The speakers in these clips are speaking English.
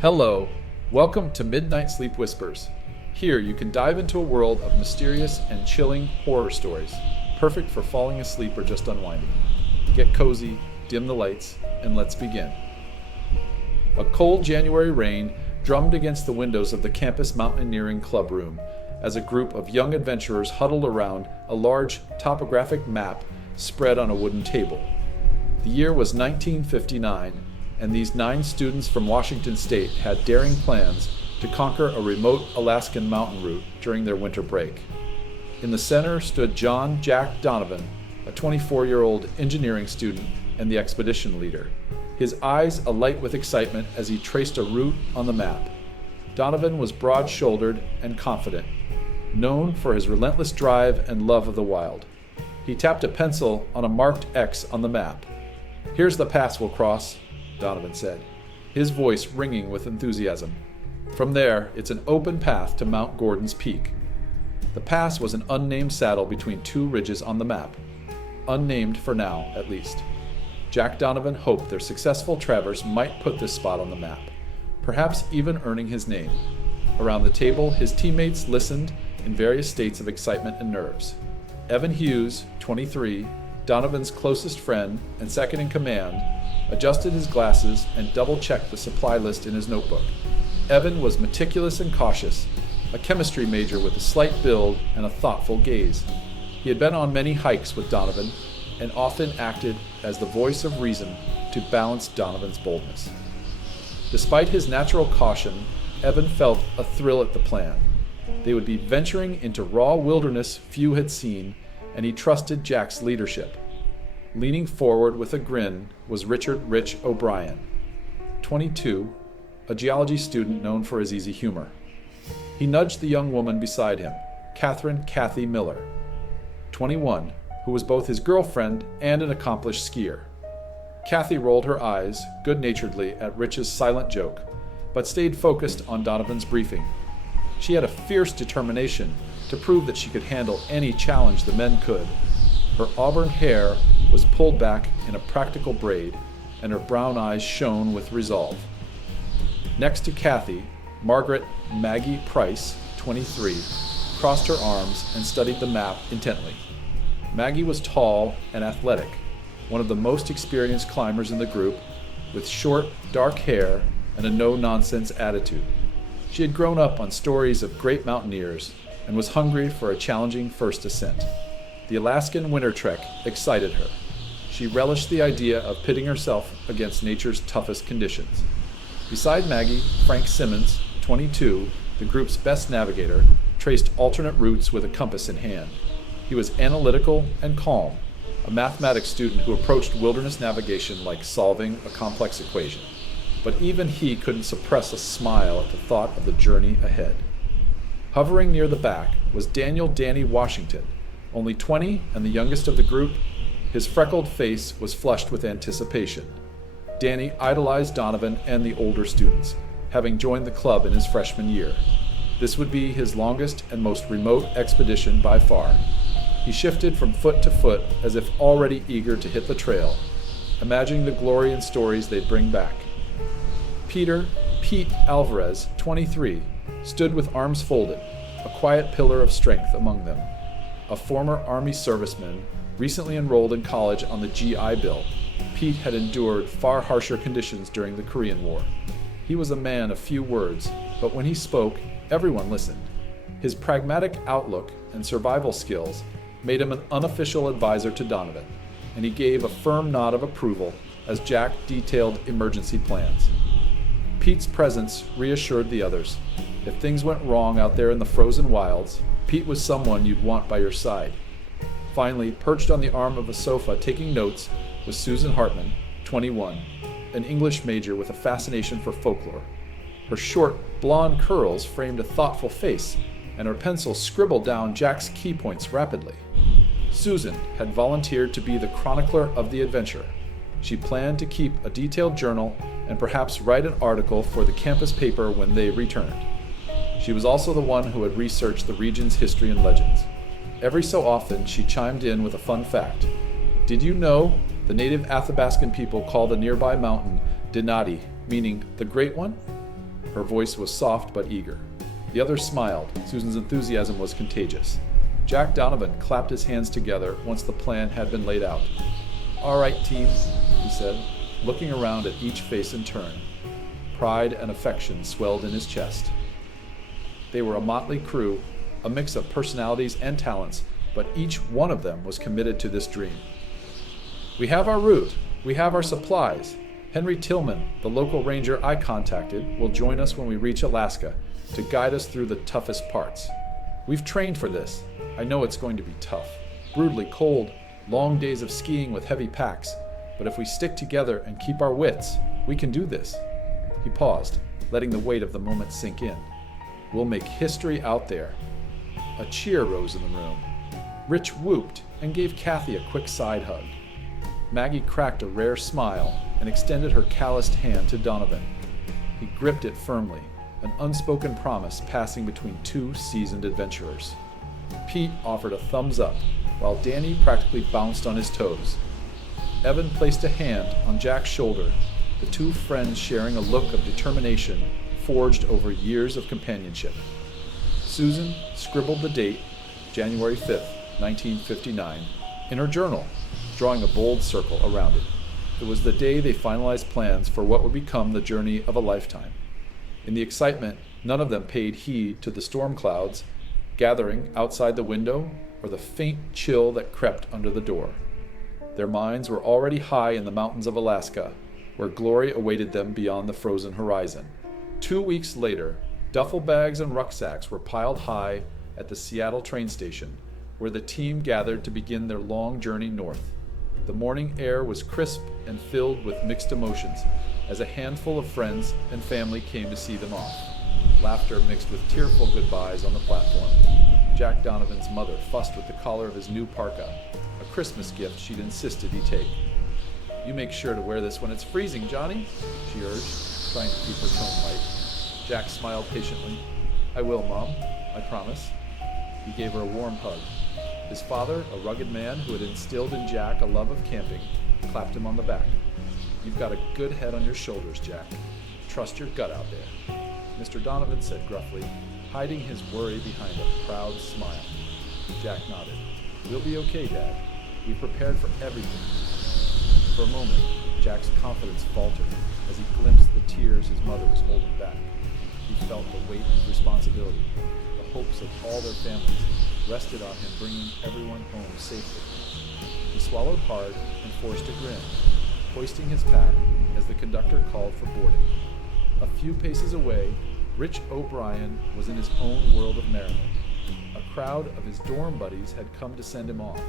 Hello, welcome to Midnight Sleep Whispers. Here you can dive into a world of mysterious and chilling horror stories, perfect for falling asleep or just unwinding. Get cozy, dim the lights, and let's begin. A cold January rain drummed against the windows of the campus mountaineering club room as a group of young adventurers huddled around a large topographic map spread on a wooden table. The year was 1959, and these 9 students from Washington State had daring plans to conquer a remote Alaskan mountain route during their winter break. In the center stood John Jack Donovan, a 24-year-old engineering student and the expedition leader, his eyes alight with excitement as he traced a route on the map. Donovan was broad-shouldered and confident, known for his relentless drive and love of the wild. He tapped a pencil on a marked X on the map. "Here's the pass we'll cross," Donovan said, his voice ringing with enthusiasm. "From there, it's an open path to Mount Gordon's Peak." The pass was an unnamed saddle between 2 ridges on the map. Unnamed for now, at least. Jack Donovan hoped their successful traverse might put this spot on the map, perhaps even earning his name. Around the table, his teammates listened in various states of excitement and nerves. Evan Hughes, 23, Donovan's closest friend and second in command, adjusted his glasses and double-checked the supply list in his notebook. Evan was meticulous and cautious, a chemistry major with a slight build and a thoughtful gaze. He had been on many hikes with Donovan and often acted as the voice of reason to balance Donovan's boldness. Despite his natural caution, Evan felt a thrill at the plan. They would be venturing into raw wilderness few had seen, and he trusted Jack's leadership. Leaning forward with a grin was Richard "Rich" O'Brien, 22, a geology student known for his easy humor. He nudged the young woman beside him, Catherine "Kathy" Miller, 21, who was both his girlfriend and an accomplished skier. Kathy rolled her eyes good-naturedly at Rich's silent joke, but stayed focused on Donovan's briefing. She had a fierce determination to prove that she could handle any challenge the men could. Her auburn hair was pulled back in a practical braid, and her brown eyes shone with resolve. Next to Kathy, Margaret "Maggie" Price, 23, crossed her arms and studied the map intently. Maggie was tall and athletic, one of the most experienced climbers in the group, with short, dark hair and a no-nonsense attitude. She had grown up on stories of great mountaineers and was hungry for a challenging first ascent. The Alaskan winter trek excited her. She relished the idea of pitting herself against nature's toughest conditions. Beside Maggie, Frank Simmons, 22, the group's best navigator, traced alternate routes with a compass in hand. He was analytical and calm, a mathematics student who approached wilderness navigation like solving a complex equation. But even he couldn't suppress a smile at the thought of the journey ahead. Hovering near the back was Daniel "Danny" Washington, only 20 and the youngest of the group. His freckled face was flushed with anticipation. Danny idolized Donovan and the older students, having joined the club in his freshman year. This would be his longest and most remote expedition by far. He shifted from foot to foot as if already eager to hit the trail, imagining the glory and stories they'd bring back. Pete Alvarez, 23, stood with arms folded, a quiet pillar of strength among them. A former Army serviceman, recently enrolled in college on the GI Bill, Pete had endured far harsher conditions during the Korean War. He was a man of few words, but when he spoke, everyone listened. His pragmatic outlook and survival skills made him an unofficial advisor to Donovan, and he gave a firm nod of approval as Jack detailed emergency plans. Pete's presence reassured the others. If things went wrong out there in the frozen wilds, Pete was someone you'd want by your side. Finally, perched on the arm of a sofa taking notes was Susan Hartman, 21, an English major with a fascination for folklore. Her short, blonde curls framed a thoughtful face, and her pencil scribbled down Jack's key points rapidly. Susan had volunteered to be the chronicler of the adventure. She planned to keep a detailed journal and perhaps write an article for the campus paper when they returned. She was also the one who had researched the region's history and legends. Every so often, she chimed in with a fun fact. Did you know the native Athabascan people call the nearby mountain Denali, meaning the Great One? Her voice was soft but eager. The others smiled. Susan's enthusiasm was contagious. Jack Donovan clapped his hands together once the plan had been laid out. "All right, team," he said, looking around at each face in turn. Pride and affection swelled in his chest. They were a motley crew, a mix of personalities and talents, but each one of them was committed to this dream. "We have our route. We have our supplies. Henry Tillman, the local ranger I contacted, will join us when we reach Alaska to guide us through the toughest parts. We've trained for this. I know it's going to be tough, brutally cold, long days of skiing with heavy packs, but if we stick together and keep our wits, we can do this." He paused, letting the weight of the moment sink in. "We'll make history out there." A cheer rose in the room. Rich whooped and gave Kathy a quick side hug. Maggie cracked a rare smile and extended her calloused hand to Donovan. He gripped it firmly, an unspoken promise passing between two seasoned adventurers. Pete offered a thumbs up, while Danny practically bounced on his toes. Evan placed a hand on Jack's shoulder, the two friends sharing a look of determination forged over years of companionship. Susan scribbled the date, January 5th, 1959, in her journal, drawing a bold circle around it. It was the day they finalized plans for what would become the journey of a lifetime. In the excitement, none of them paid heed to the storm clouds gathering outside the window or the faint chill that crept under the door. Their minds were already high in the mountains of Alaska, where glory awaited them beyond the frozen horizon. 2 weeks later, duffel bags and rucksacks were piled high at the Seattle train station, where the team gathered to begin their long journey north. The morning air was crisp and filled with mixed emotions as a handful of friends and family came to see them off. Laughter mixed with tearful goodbyes on the platform. Jack Donovan's mother fussed with the collar of his new parka, a Christmas gift she'd insisted he take. "You make sure to wear this when it's freezing, Johnny," she urged, trying to keep her tone light. Jack smiled patiently. "I will, Mom. I promise." He gave her a warm hug. His father, a rugged man who had instilled in Jack a love of camping, clapped him on the back. "You've got a good head on your shoulders, Jack. Trust your gut out there," Mr. Donovan said gruffly, hiding his worry behind a proud smile. Jack nodded. "We'll be okay, Dad. We prepared for everything." For a moment, Jack's confidence faltered as he glimpsed the tears his mother was holding back. He felt the weight of responsibility. The hopes of all their families rested on him bringing everyone home safely. He swallowed hard and forced a grin, hoisting his pack as the conductor called for boarding. A few paces away, Rich O'Brien was in his own world of merriment. A crowd of his dorm buddies had come to send him off,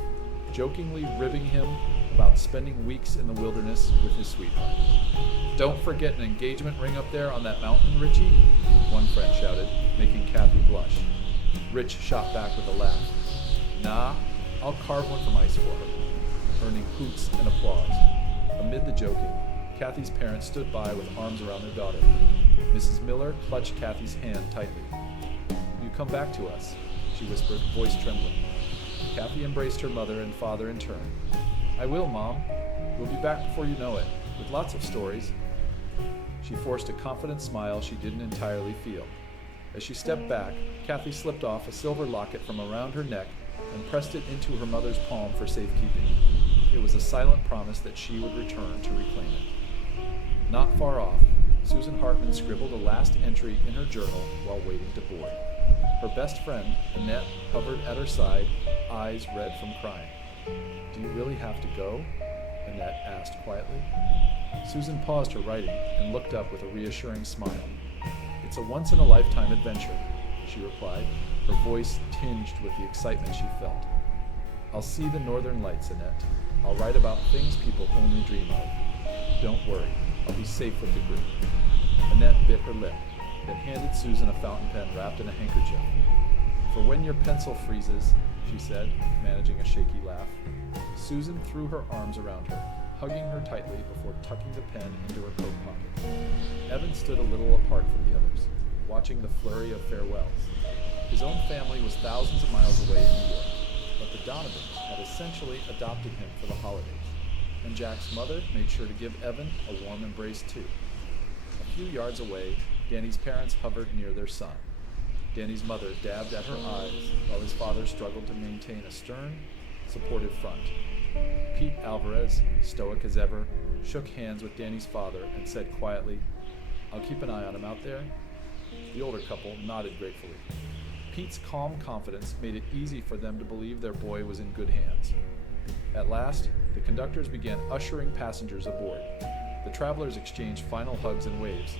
jokingly ribbing him about spending weeks in the wilderness with his sweetheart. "Don't forget an engagement ring up there on that mountain, Richie," one friend shouted, making Kathy blush. Rich shot back with a laugh. "Nah, I'll carve one from ice for her," earning hoots and applause. Amid the joking, Kathy's parents stood by with arms around their daughter. Mrs. Miller clutched Kathy's hand tightly. "You come back to us," she whispered, voice trembling. Kathy embraced her mother and father in turn. "I will, Mom. We'll be back before you know it, with lots of stories." She forced a confident smile she didn't entirely feel. As she stepped back, Kathy slipped off a silver locket from around her neck and pressed it into her mother's palm for safekeeping. It was a silent promise that she would return to reclaim it. Not far off, Susan Hartman scribbled a last entry in her journal while waiting to board. Her best friend, Annette, hovered at her side, eyes red from crying. "Do you really have to go?" Annette asked quietly. Susan paused her writing and looked up with a reassuring smile. "It's a once-in-a-lifetime adventure," she replied, her voice tinged with the excitement she felt. "I'll see the northern lights, Annette. I'll write about things people only dream of. Don't worry, I'll be safe with the group." Annette bit her lip, then handed Susan a fountain pen wrapped in a handkerchief. "For when your pencil freezes," she said, managing a shaky laugh. Susan threw her arms around her, hugging her tightly before tucking the pen into her coat pocket. Evan stood a little apart from the others, watching the flurry of farewells. His own family was thousands of miles away in New York, but the Donovans had essentially adopted him for the holidays, and Jack's mother made sure to give Evan a warm embrace too. A few yards away, Danny's parents hovered near their son. Danny's mother dabbed at her eyes while his father struggled to maintain a stern, supportive front. Pete Alvarez, stoic as ever, shook hands with Danny's father and said quietly, "I'll keep an eye on him out there." The older couple nodded gratefully. Pete's calm confidence made it easy for them to believe their boy was in good hands. At last, the conductors began ushering passengers aboard. The travelers exchanged final hugs and waves.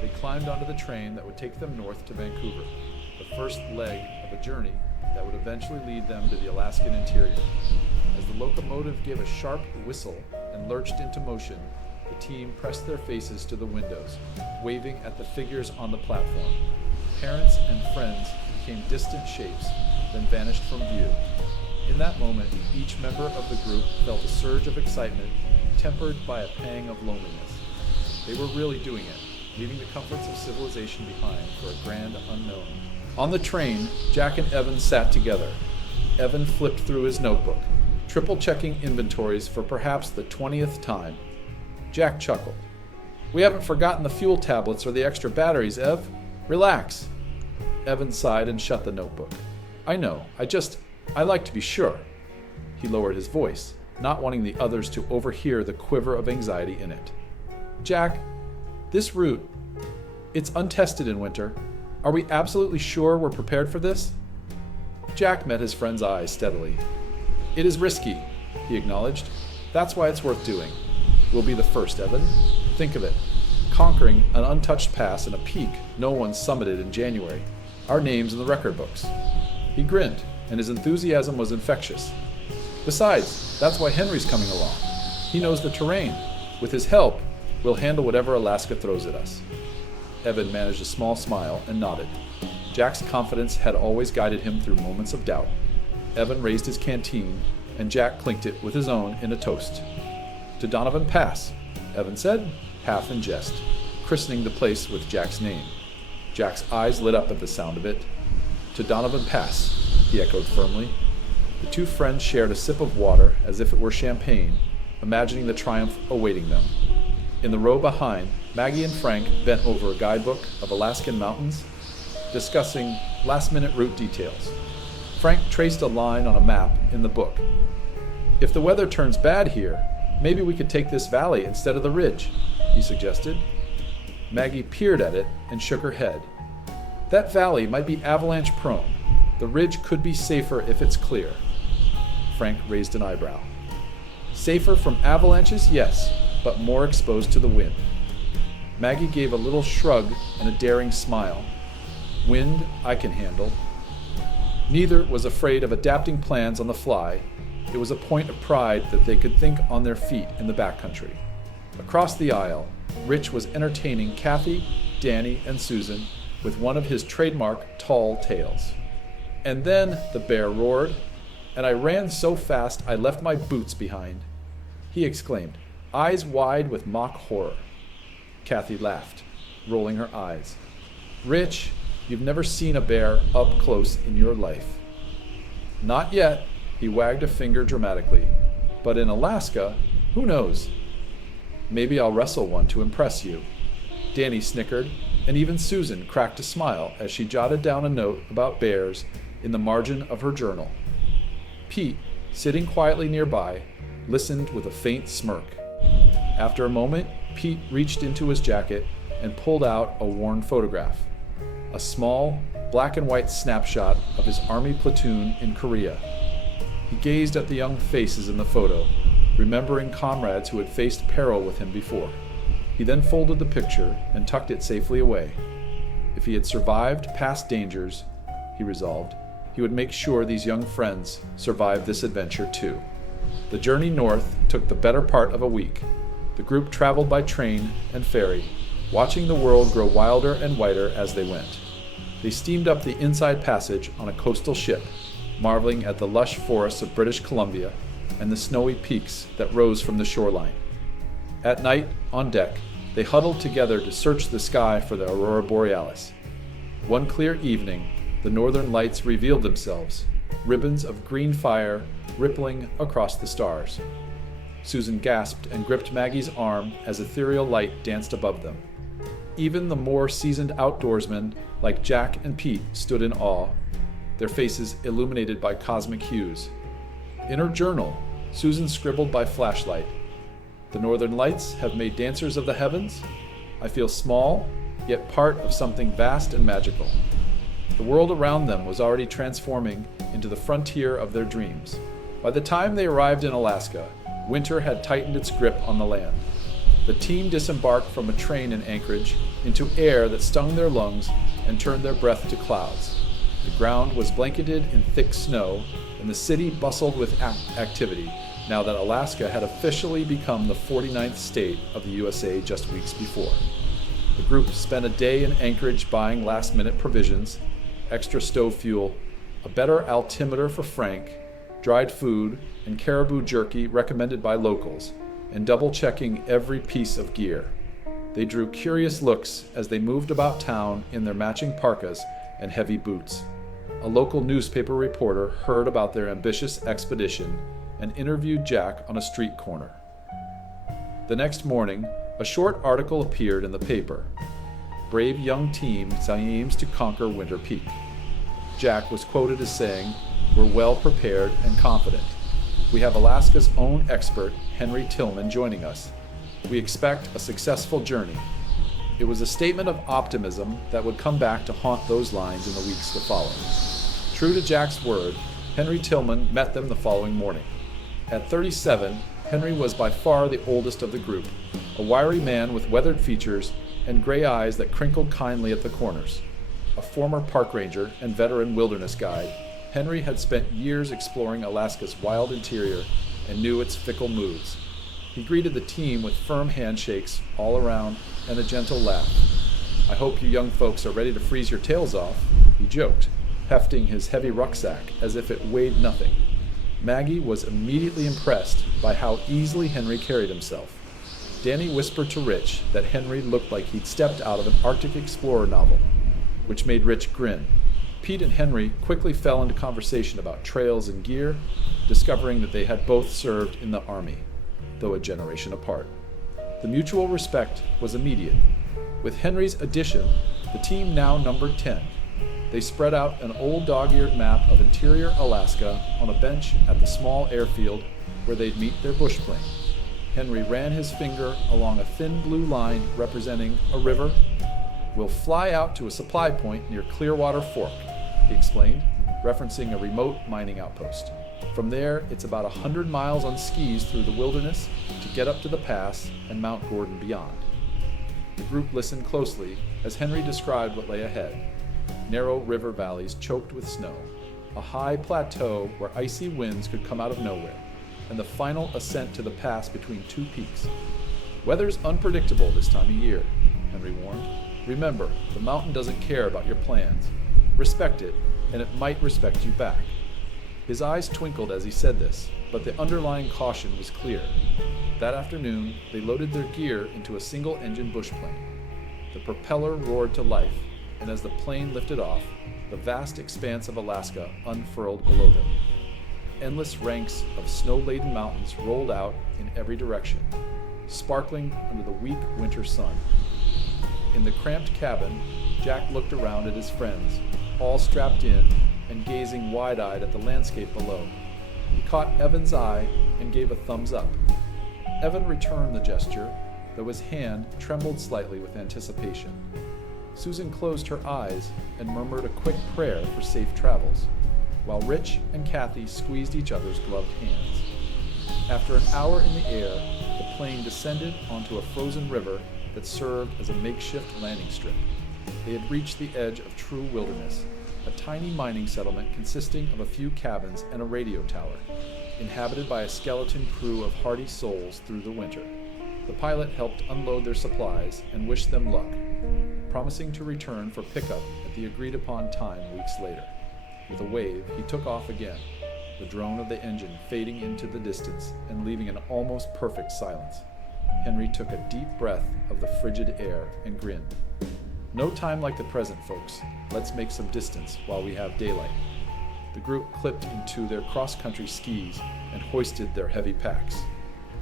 They climbed onto the train that would take them north to Vancouver, the first leg of a journey that would eventually lead them to the Alaskan interior. As the locomotive gave a sharp whistle and lurched into motion, the team pressed their faces to the windows, waving at the figures on the platform. Parents and friends became distant shapes, then vanished from view. In that moment, each member of the group felt a surge of excitement, tempered by a pang of loneliness. They were really doing it, leaving the comforts of civilization behind for a grand unknown. On the train, Jack and Evan sat together. Evan flipped through his notebook, triple-checking inventories for perhaps the 20th time. Jack chuckled. "We haven't forgotten the fuel tablets or the extra batteries, Ev. Relax." Evan sighed and shut the notebook. "I know, I like to be sure." He lowered his voice, not wanting the others to overhear the quiver of anxiety in it. "Jack, this route, it's untested in winter. Are we absolutely sure we're prepared for this?" Jack met his friend's eyes steadily. "It is risky," he acknowledged. "That's why it's worth doing. We'll be the first, Evan. Think of it. Conquering an untouched pass and a peak no one summited in January. Our names in the record books." He grinned, and his enthusiasm was infectious. "Besides, that's why Henry's coming along. He knows the terrain. With his help, we'll handle whatever Alaska throws at us." Evan managed a small smile and nodded. Jack's confidence had always guided him through moments of doubt. Evan raised his canteen, and Jack clinked it with his own in a toast. "To Donovan Pass," Evan said, half in jest, christening the place with Jack's name. Jack's eyes lit up at the sound of it. "To Donovan Pass," he echoed firmly. The two friends shared a sip of water as if it were champagne, imagining the triumph awaiting them. In the row behind, Maggie and Frank bent over a guidebook of Alaskan mountains, discussing last-minute route details. Frank traced a line on a map in the book. "If the weather turns bad here, maybe we could take this valley instead of the ridge," he suggested. Maggie peered at it and shook her head. "That valley might be avalanche-prone. The ridge could be safer if it's clear." Frank raised an eyebrow. "Safer from avalanches, yes, but more exposed to the wind." Maggie gave a little shrug and a daring smile. "Wind I can handle." Neither was afraid of adapting plans on the fly. It was a point of pride that they could think on their feet in the backcountry. Across the aisle, Rich was entertaining Kathy, Danny, and Susan with one of his trademark tall tales. "And then," the bear roared, "and I ran so fast I left my boots behind," he exclaimed, eyes wide with mock horror. Kathy laughed, rolling her eyes. "Rich, you've never seen a bear up close in your life." "Not yet," he wagged a finger dramatically. "But in Alaska, who knows? Maybe I'll wrestle one to impress you." Danny snickered, and even Susan cracked a smile as she jotted down a note about bears in the margin of her journal. Pete, sitting quietly nearby, listened with a faint smirk. After a moment, Pete reached into his jacket and pulled out a worn photograph. A small, black and white snapshot of his army platoon in Korea. He gazed at the young faces in the photo, remembering comrades who had faced peril with him before. He then folded the picture and tucked it safely away. If he had survived past dangers, he resolved, he would make sure these young friends survived this adventure too. The journey north took the better part of a week. The group traveled by train and ferry, watching the world grow wilder and whiter as they went. They steamed up the Inside Passage on a coastal ship, marveling at the lush forests of British Columbia and the snowy peaks that rose from the shoreline. At night, on deck, they huddled together to search the sky for the aurora borealis. One clear evening, the northern lights revealed themselves, ribbons of green fire rippling across the stars. Susan gasped and gripped Maggie's arm as ethereal light danced above them. Even the more seasoned outdoorsmen like Jack and Pete stood in awe, their faces illuminated by cosmic hues. In her journal, Susan scribbled by flashlight, "The northern lights have made dancers of the heavens. I feel small, yet part of something vast and magical." The world around them was already transforming into the frontier of their dreams. By the time they arrived in Alaska, winter had tightened its grip on the land. The team disembarked from a train in Anchorage into air that stung their lungs and turned their breath to clouds. The ground was blanketed in thick snow, and the city bustled with activity now that Alaska had officially become the 49th state of the USA just weeks before. The group spent a day in Anchorage buying last-minute provisions, extra stove fuel, a better altimeter for Frank, dried food, and caribou jerky recommended by locals, and double-checking every piece of gear. They drew curious looks as they moved about town in their matching parkas and heavy boots. A local newspaper reporter heard about their ambitious expedition and interviewed Jack on a street corner. The next morning, a short article appeared in the paper. "Brave young team aims to conquer Winter Peak." Jack was quoted as saying, "We're well prepared and confident. We have Alaska's own expert, Henry Tillman, joining us. We expect a successful journey." It was a statement of optimism that would come back to haunt those lines in the weeks to follow. True to Jack's word, Henry Tillman met them the following morning. At 37, Henry was by far the oldest of the group, a wiry man with weathered features and gray eyes that crinkled kindly at the corners. A former park ranger and veteran wilderness guide, Henry had spent years exploring Alaska's wild interior and knew its fickle moods. He greeted the team with firm handshakes all around and a gentle laugh. "I hope you young folks are ready to freeze your tails off," he joked, hefting his heavy rucksack as if it weighed nothing. Maggie was immediately impressed by how easily Henry carried himself. Danny whispered to Rich that Henry looked like he'd stepped out of an Arctic explorer novel, which made Rich grin. Pete and Henry quickly fell into conversation about trails and gear, discovering that they had both served in the Army, though a generation apart. The mutual respect was immediate. With Henry's addition, the team now numbered 10. They spread out an old dog-eared map of interior Alaska on a bench at the small airfield where they'd meet their bush plane. Henry ran his finger along a thin blue line representing a river. "We'll fly out to a supply point near Clearwater Fork," he explained, referencing a remote mining outpost. "From there, it's about 100 miles on skis through the wilderness to get up to the pass and Mount Gordon beyond." The group listened closely as Henry described what lay ahead. Narrow river valleys choked with snow, a high plateau where icy winds could come out of nowhere, and the final ascent to the pass between two peaks. "Weather's unpredictable this time of year," Henry warned. "Remember, the mountain doesn't care about your plans. Respect it, and it might respect you back." His eyes twinkled as he said this, but the underlying caution was clear. That afternoon, they loaded their gear into a single-engine bush plane. The propeller roared to life, and as the plane lifted off, the vast expanse of Alaska unfurled below them. Endless ranks of snow-laden mountains rolled out in every direction, sparkling under the weak winter sun. In the cramped cabin, Jack looked around at his friends, all strapped in and gazing wide-eyed at the landscape below. He caught Evan's eye and gave a thumbs up. Evan returned the gesture, though his hand trembled slightly with anticipation. Susan closed her eyes and murmured a quick prayer for safe travels, while Rich and Kathy squeezed each other's gloved hands. After an hour in the air, the plane descended onto a frozen river that served as a makeshift landing strip. They had reached the edge of true wilderness, a tiny mining settlement consisting of a few cabins and a radio tower, inhabited by a skeleton crew of hardy souls through the winter. The pilot helped unload their supplies and wished them luck, promising to return for pickup at the agreed-upon time weeks later. With a wave, he took off again, the drone of the engine fading into the distance and leaving an almost perfect silence. Henry took a deep breath of the frigid air and grinned. "No time like the present, folks. Let's make some distance while we have daylight." The group clipped into their cross-country skis and hoisted their heavy packs.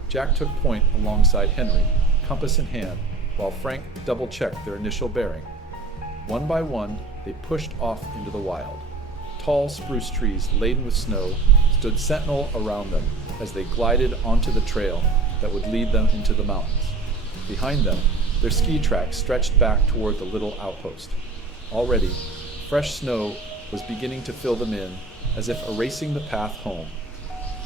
Jack took point alongside Henry, compass in hand, while Frank double-checked their initial bearing. One by one, they pushed off into the wild. Tall spruce trees laden with snow stood sentinel around them as they glided onto the trail that would lead them into the mountains. Behind them, their ski tracks stretched back toward the little outpost. Already, fresh snow was beginning to fill them in, as if erasing the path home.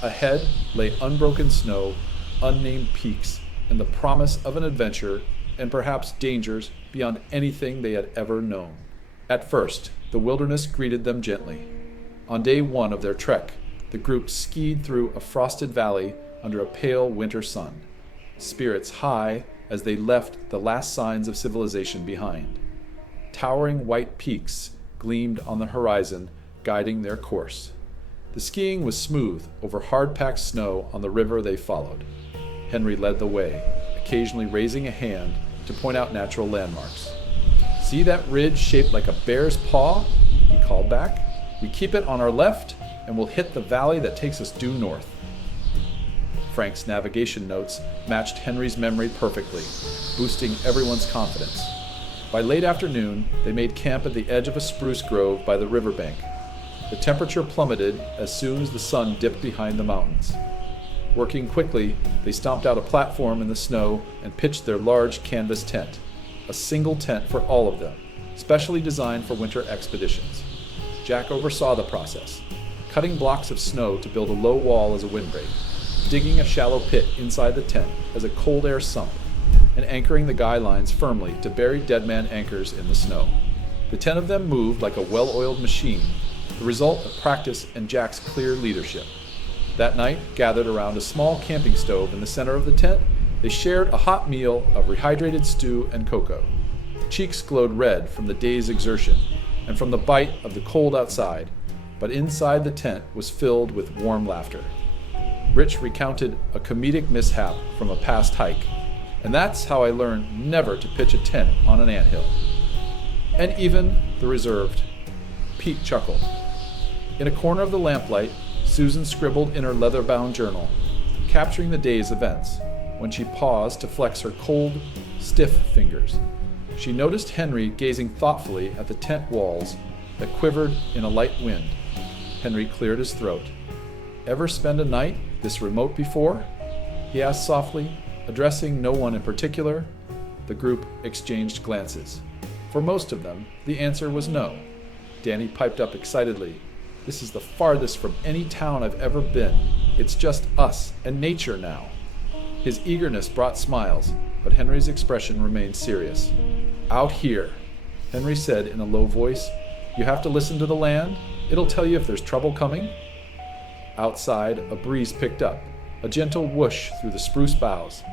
Ahead lay unbroken snow, unnamed peaks, and the promise of an adventure, and perhaps dangers beyond anything they had ever known. At first, the wilderness greeted them gently. On day one of their trek, the group skied through a frosted valley under a pale winter sun, spirits high as they left the last signs of civilization behind. Towering white peaks gleamed on the horizon, guiding their course. The skiing was smooth over hard-packed snow on the river they followed. Henry led the way, occasionally raising a hand to point out natural landmarks. "See that ridge shaped like a bear's paw?" he called back. "We keep it on our left, and we'll hit the valley that takes us due north." Frank's navigation notes matched Henry's memory perfectly, boosting everyone's confidence. By late afternoon, they made camp at the edge of a spruce grove by the riverbank. The temperature plummeted as soon as the sun dipped behind the mountains. Working quickly, they stomped out a platform in the snow and pitched their large canvas tent, a single tent for all of them, specially designed for winter expeditions. Jack oversaw the process, cutting blocks of snow to build a low wall as a windbreak, digging a shallow pit inside the tent as a cold air sump, and anchoring the guy lines firmly to buried dead man anchors in the snow. The 10 of them moved like a well-oiled machine, the result of practice and Jack's clear leadership. That night, gathered around a small camping stove in the center of the tent, they shared a hot meal of rehydrated stew and cocoa. Cheeks glowed red from the day's exertion and from the bite of the cold outside, but inside the tent was filled with warm laughter. Rich recounted a comedic mishap from a past hike, and that's how I learned never to pitch a tent on an anthill. And even the reserved. Pete chuckled. In a corner of the lamplight, Susan scribbled in her leather-bound journal, capturing the day's events, when she paused to flex her cold, stiff fingers. She noticed Henry gazing thoughtfully at the tent walls that quivered in a light wind. Henry cleared his throat. "Ever spend a night this remote before?" he asked softly, addressing no one in particular. The group exchanged glances. For most of them, the answer was no. Danny piped up excitedly. "This is the farthest from any town I've ever been. It's just us and nature now." His eagerness brought smiles, but Henry's expression remained serious. "Out here," Henry said in a low voice. "You have to listen to the land. It'll tell you if there's trouble coming." Outside, a breeze picked up, a gentle whoosh through the spruce boughs.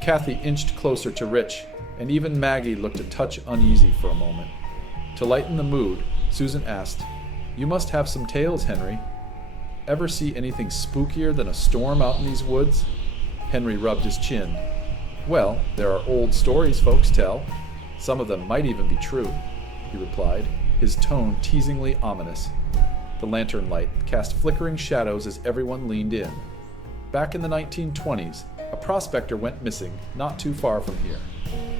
Kathy inched closer to Rich, and even Maggie looked a touch uneasy for a moment. To lighten the mood, Susan asked, "You must have some tales, Henry. Ever see anything spookier than a storm out in these woods?" Henry rubbed his chin. "Well, there are old stories folks tell. Some of them might even be true," he replied, his tone teasingly ominous. The lantern light cast flickering shadows as everyone leaned in. Back in the 1920s, a prospector went missing not too far from here.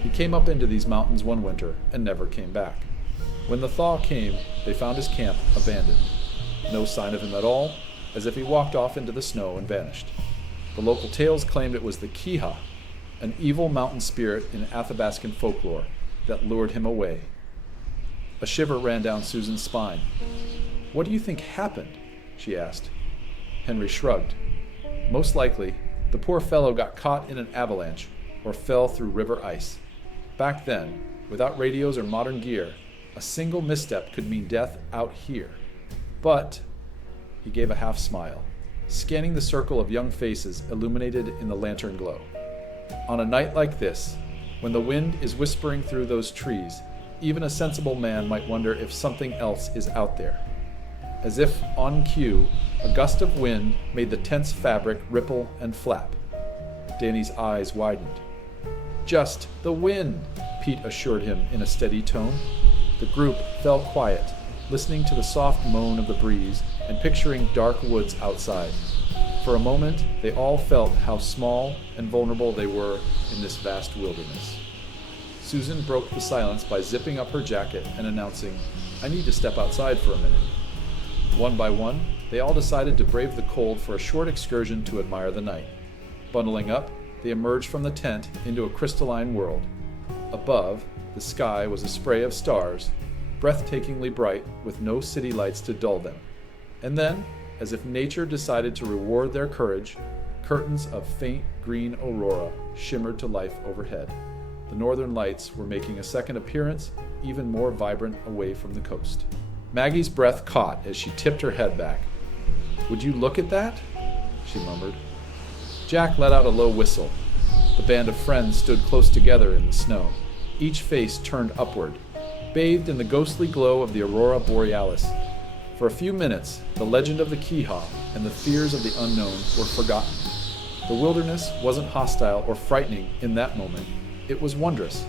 He came up into these mountains one winter and never came back. When the thaw came, they found his camp abandoned. No sign of him at all, as if he walked off into the snow and vanished. The local tales claimed it was the Kiha, an evil mountain spirit in Athabascan folklore, that lured him away. A shiver ran down Susan's spine. "What do you think happened?" she asked. Henry shrugged. "Most likely, the poor fellow got caught in an avalanche or fell through river ice. Back then, without radios or modern gear, a single misstep could mean death out here. But," he gave a half smile, scanning the circle of young faces illuminated in the lantern glow, "on a night like this, when the wind is whispering through those trees, even a sensible man might wonder if something else is out there." As if on cue, a gust of wind made the tent's fabric ripple and flap. Danny's eyes widened. "Just the wind," Pete assured him in a steady tone. The group fell quiet, listening to the soft moan of the breeze and picturing dark woods outside. For a moment, they all felt how small and vulnerable they were in this vast wilderness. Susan broke the silence by zipping up her jacket and announcing, "I need to step outside for a minute." One by one, they all decided to brave the cold for a short excursion to admire the night. Bundling up, they emerged from the tent into a crystalline world. Above, the sky was a spray of stars, breathtakingly bright with no city lights to dull them. And then, as if nature decided to reward their courage, curtains of faint green aurora shimmered to life overhead. The northern lights were making a second appearance, even more vibrant away from the coast. Maggie's breath caught as she tipped her head back. "Would you look at that?" she murmured. Jack let out a low whistle. The band of friends stood close together in the snow, each face turned upward, bathed in the ghostly glow of the aurora borealis. For a few minutes, the legend of the Keehaw and the fears of the unknown were forgotten. The wilderness wasn't hostile or frightening in that moment. It was wondrous.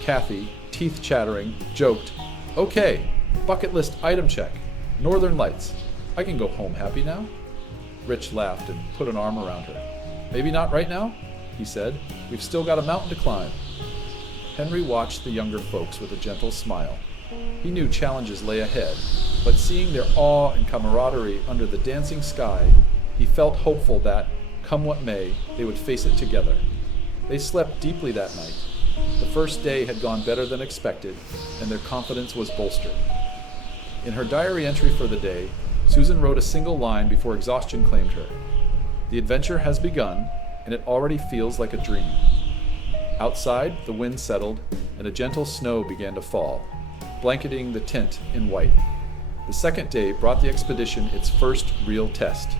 Kathy, teeth chattering, joked, "Okay, bucket list item check. Northern Lights. I can go home happy now." Rich laughed and put an arm around her. "Maybe not right now," he said. "We've still got a mountain to climb." Henry watched the younger folks with a gentle smile. He knew challenges lay ahead, but seeing their awe and camaraderie under the dancing sky, he felt hopeful that, come what may, they would face it together. They slept deeply that night. The first day had gone better than expected, and their confidence was bolstered. In her diary entry for the day, Susan wrote a single line before exhaustion claimed her. "The adventure has begun, and it already feels like a dream." Outside, the wind settled, and a gentle snow began to fall, blanketing the tent in white. The second day brought the expedition its first real test.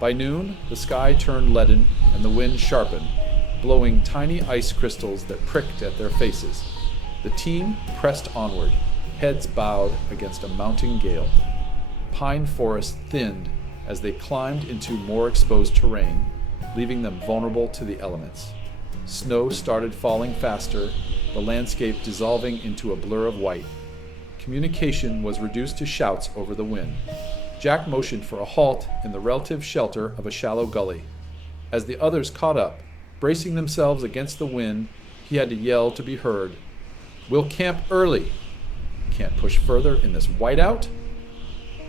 By noon, the sky turned leaden and the wind sharpened, blowing tiny ice crystals that pricked at their faces. The team pressed onward, heads bowed against a mounting gale. Pine forests thinned as they climbed into more exposed terrain, leaving them vulnerable to the elements. Snow started falling faster, the landscape dissolving into a blur of white. Communication was reduced to shouts over the wind. Jack motioned for a halt in the relative shelter of a shallow gully. As the others caught up, bracing themselves against the wind, he had to yell to be heard. "We'll camp early." "Can't push further in this whiteout?"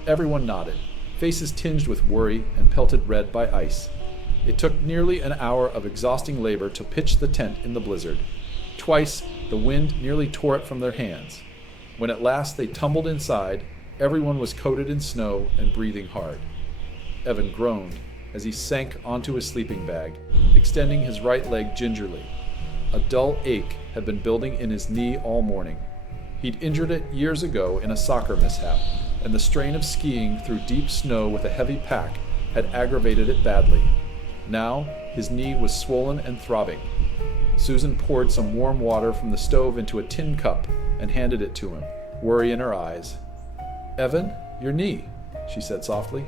Everyone nodded, faces tinged with worry and pelted red by ice. It took nearly an hour of exhausting labor to pitch the tent in the blizzard. Twice, the wind nearly tore it from their hands. When at last they tumbled inside, everyone was coated in snow and breathing hard. Evan groaned as he sank onto his sleeping bag, extending his right leg gingerly. A dull ache had been building in his knee all morning. He'd injured it years ago in a soccer mishap, and the strain of skiing through deep snow with a heavy pack had aggravated it badly. Now, his knee was swollen and throbbing. Susan poured some warm water from the stove into a tin cup and handed it to him, worry in her eyes. "Evan, your knee," she said softly.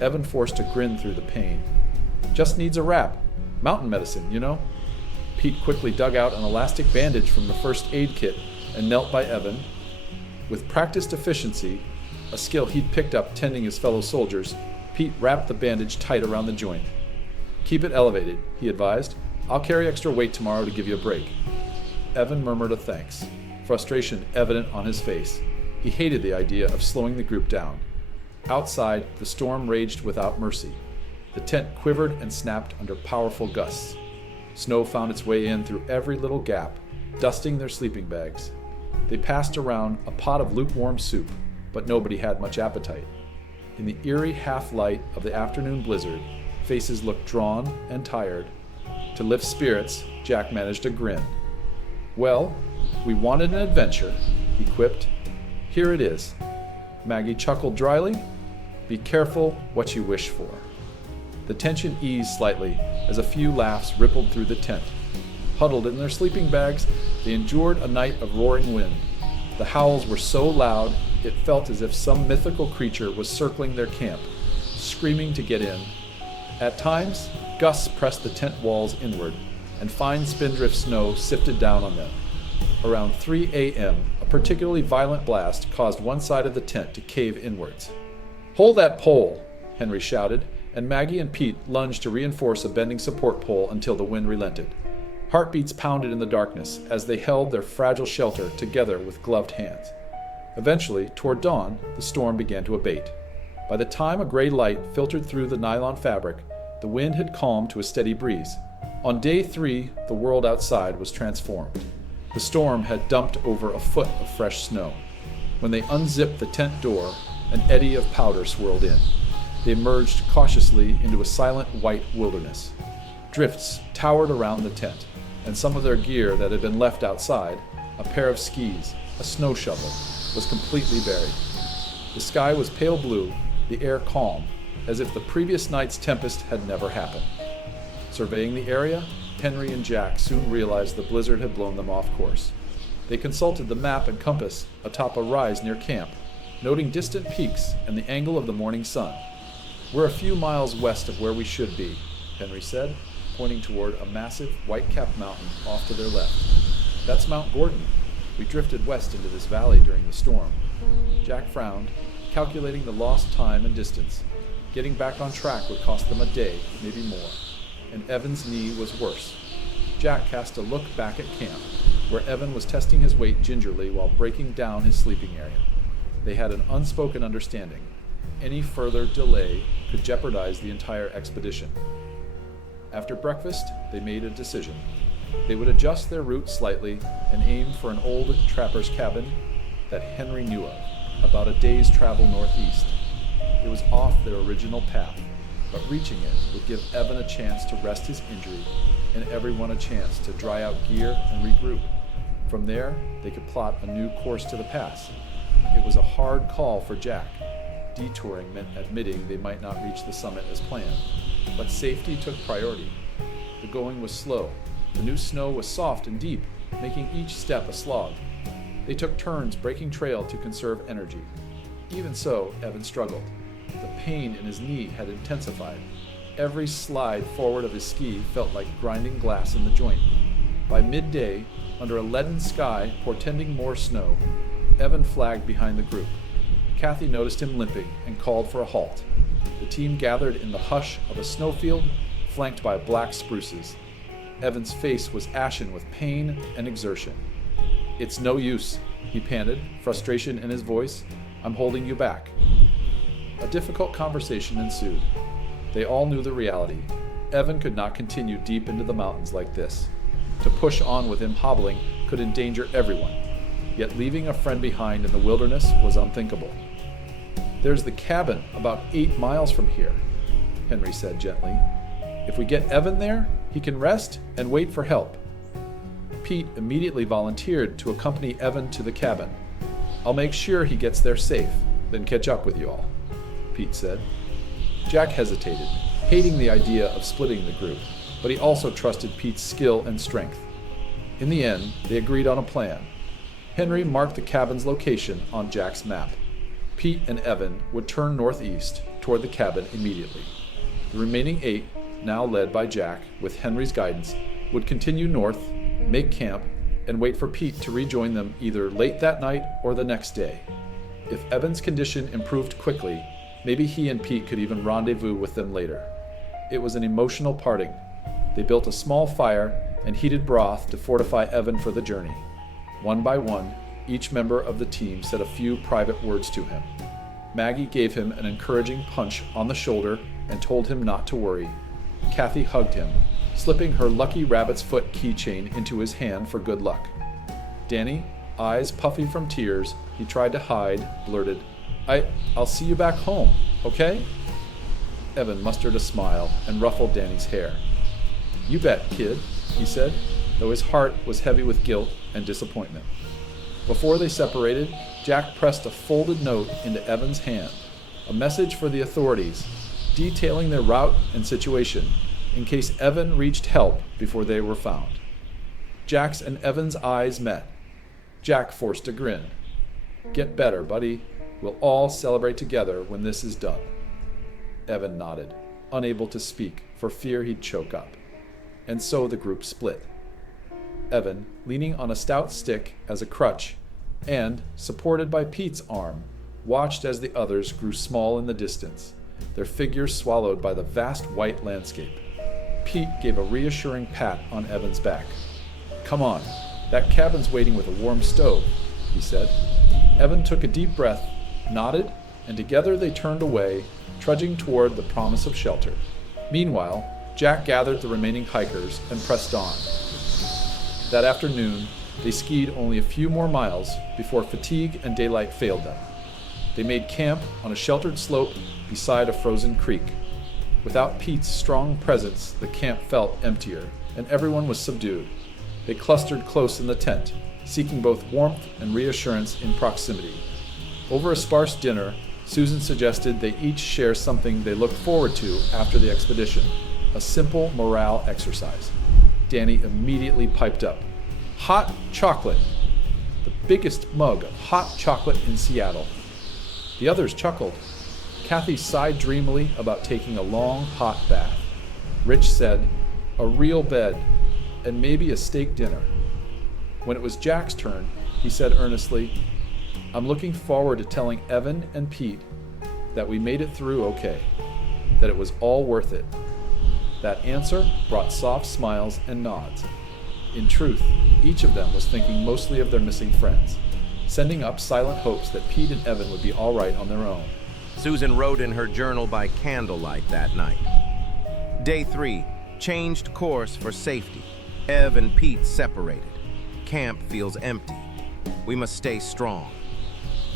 Evan forced a grin through the pain. "Just needs a wrap. Mountain medicine, you know." Pete quickly dug out an elastic bandage from the first aid kit and knelt by Evan. With practiced efficiency, a skill he'd picked up tending his fellow soldiers, Pete wrapped the bandage tight around the joint. "Keep it elevated," he advised. "I'll carry extra weight tomorrow to give you a break." Evan murmured a thanks, frustration evident on his face. He hated the idea of slowing the group down. Outside, the storm raged without mercy. The tent quivered and snapped under powerful gusts. Snow found its way in through every little gap, dusting their sleeping bags. They passed around a pot of lukewarm soup, but nobody had much appetite. In the eerie half-light of the afternoon blizzard, faces looked drawn and tired. To lift spirits, Jack managed a grin. "Well, we wanted an adventure," he quipped. "Here it is." Maggie chuckled dryly. "Be careful what you wish for." The tension eased slightly as a few laughs rippled through the tent. Huddled in their sleeping bags, they endured a night of roaring wind. The howls were so loud, it felt as if some mythical creature was circling their camp, screaming to get in. At times, gusts pressed the tent walls inward, and fine spindrift snow sifted down on them. Around 3 a.m., a particularly violent blast caused one side of the tent to cave inwards. "Hold that pole!" Henry shouted, and Maggie and Pete lunged to reinforce a bending support pole until the wind relented. Heartbeats pounded in the darkness as they held their fragile shelter together with gloved hands. Eventually, toward dawn, the storm began to abate. By the time a gray light filtered through the nylon fabric, the wind had calmed to a steady breeze. On day 3, the world outside was transformed. The storm had dumped over a foot of fresh snow. When they unzipped the tent door, an eddy of powder swirled in. They emerged cautiously into a silent white wilderness. Drifts towered around the tent, and some of their gear that had been left outside, a pair of skis, a snow shovel, was completely buried. The sky was pale blue, the air calm, as if the previous night's tempest had never happened. Surveying the area, Henry and Jack soon realized the blizzard had blown them off course. They consulted the map and compass atop a rise near camp, noting distant peaks and the angle of the morning sun. "We're a few miles west of where we should be," Henry said, pointing toward a massive, white-capped mountain off to their left. "That's Mount Gordon. We drifted west into this valley during the storm." Jack frowned, calculating the lost time and distance. Getting back on track would cost them a day, maybe more, and Evan's knee was worse. Jack cast a look back at camp, where Evan was testing his weight gingerly while breaking down his sleeping area. They had an unspoken understanding. Any further delay could jeopardize the entire expedition. After breakfast, they made a decision. They would adjust their route slightly and aim for an old trapper's cabin that Henry knew of, about a day's travel northeast. It was off their original path, but reaching it would give Evan a chance to rest his injury and everyone a chance to dry out gear and regroup. From there, they could plot a new course to the pass. It was a hard call for Jack. Detouring meant admitting they might not reach the summit as planned, but safety took priority. The going was slow. The new snow was soft and deep, making each step a slog. They took turns breaking trail to conserve energy. Even so, Evan struggled. The pain in his knee had intensified. Every slide forward of his ski felt like grinding glass in the joint. By midday, under a leaden sky portending more snow, Evan flagged behind the group. Kathy noticed him limping and called for a halt. The team gathered in the hush of a snowfield flanked by black spruces. Evan's face was ashen with pain and exertion. "It's no use," he panted, frustration in his voice. "I'm holding you back." A difficult conversation ensued. They all knew the reality. Evan could not continue deep into the mountains like this. To push on with him hobbling could endanger everyone, yet leaving a friend behind in the wilderness was unthinkable. "There's the cabin about 8 miles from here," Henry said gently. "If we get Evan there, he can rest and wait for help." Pete immediately volunteered to accompany Evan to the cabin. "I'll make sure he gets there safe, then catch up with you all," Pete said. Jack hesitated, hating the idea of splitting the group, but he also trusted Pete's skill and strength. In the end, they agreed on a plan. Henry marked the cabin's location on Jack's map. Pete and Evan would turn northeast toward the cabin immediately. The remaining 8, now led by Jack with Henry's guidance, would continue north, make camp, and wait for Pete to rejoin them either late that night or the next day. If Evan's condition improved quickly, maybe he and Pete could even rendezvous with them later. It was an emotional parting. They built a small fire and heated broth to fortify Evan for the journey. One by one, each member of the team said a few private words to him. Maggie gave him an encouraging punch on the shoulder and told him not to worry. Kathy hugged him, slipping her lucky rabbit's foot keychain into his hand for good luck. Danny, eyes puffy from tears he tried to hide, blurted, I'll see you back home, okay?" Evan mustered a smile and ruffled Danny's hair. "You bet, kid," he said, though his heart was heavy with guilt and disappointment. Before they separated, Jack pressed a folded note into Evan's hand, a message for the authorities, detailing their route and situation, in case Evan reached help before they were found. Jack's and Evan's eyes met. Jack forced a grin. "Get better, buddy. We'll all celebrate together when this is done." Evan nodded, unable to speak for fear he'd choke up. And so the group split. Evan, leaning on a stout stick as a crutch, and, supported by Pete's arm, watched as the others grew small in the distance, their figures swallowed by the vast white landscape. Pete gave a reassuring pat on Evan's back. "Come on, that cabin's waiting with a warm stove," he said. Evan took a deep breath, nodded, and together they turned away, trudging toward the promise of shelter. Meanwhile, Jack gathered the remaining hikers and pressed on. That afternoon, they skied only a few more miles before fatigue and daylight failed them. They made camp on a sheltered slope beside a frozen creek. Without Pete's strong presence, the camp felt emptier, and everyone was subdued. They clustered close in the tent, seeking both warmth and reassurance in proximity. Over a sparse dinner, Susan suggested they each share something they looked forward to after the expedition, a simple morale exercise. Danny immediately piped up. "Hot chocolate! The biggest mug of hot chocolate in Seattle." The others chuckled. Kathy sighed dreamily about taking a long, hot bath. Rich said, "A real bed, and maybe a steak dinner." When it was Jack's turn, he said earnestly, "I'm looking forward to telling Evan and Pete that we made it through okay, that it was all worth it." That answer brought soft smiles and nods. In truth, each of them was thinking mostly of their missing friends, sending up silent hopes that Pete and Evan would be all right on their own. Susan wrote in her journal by candlelight that night. Day 3, changed course for safety. Ev and Pete separated. Camp feels empty. We must stay strong.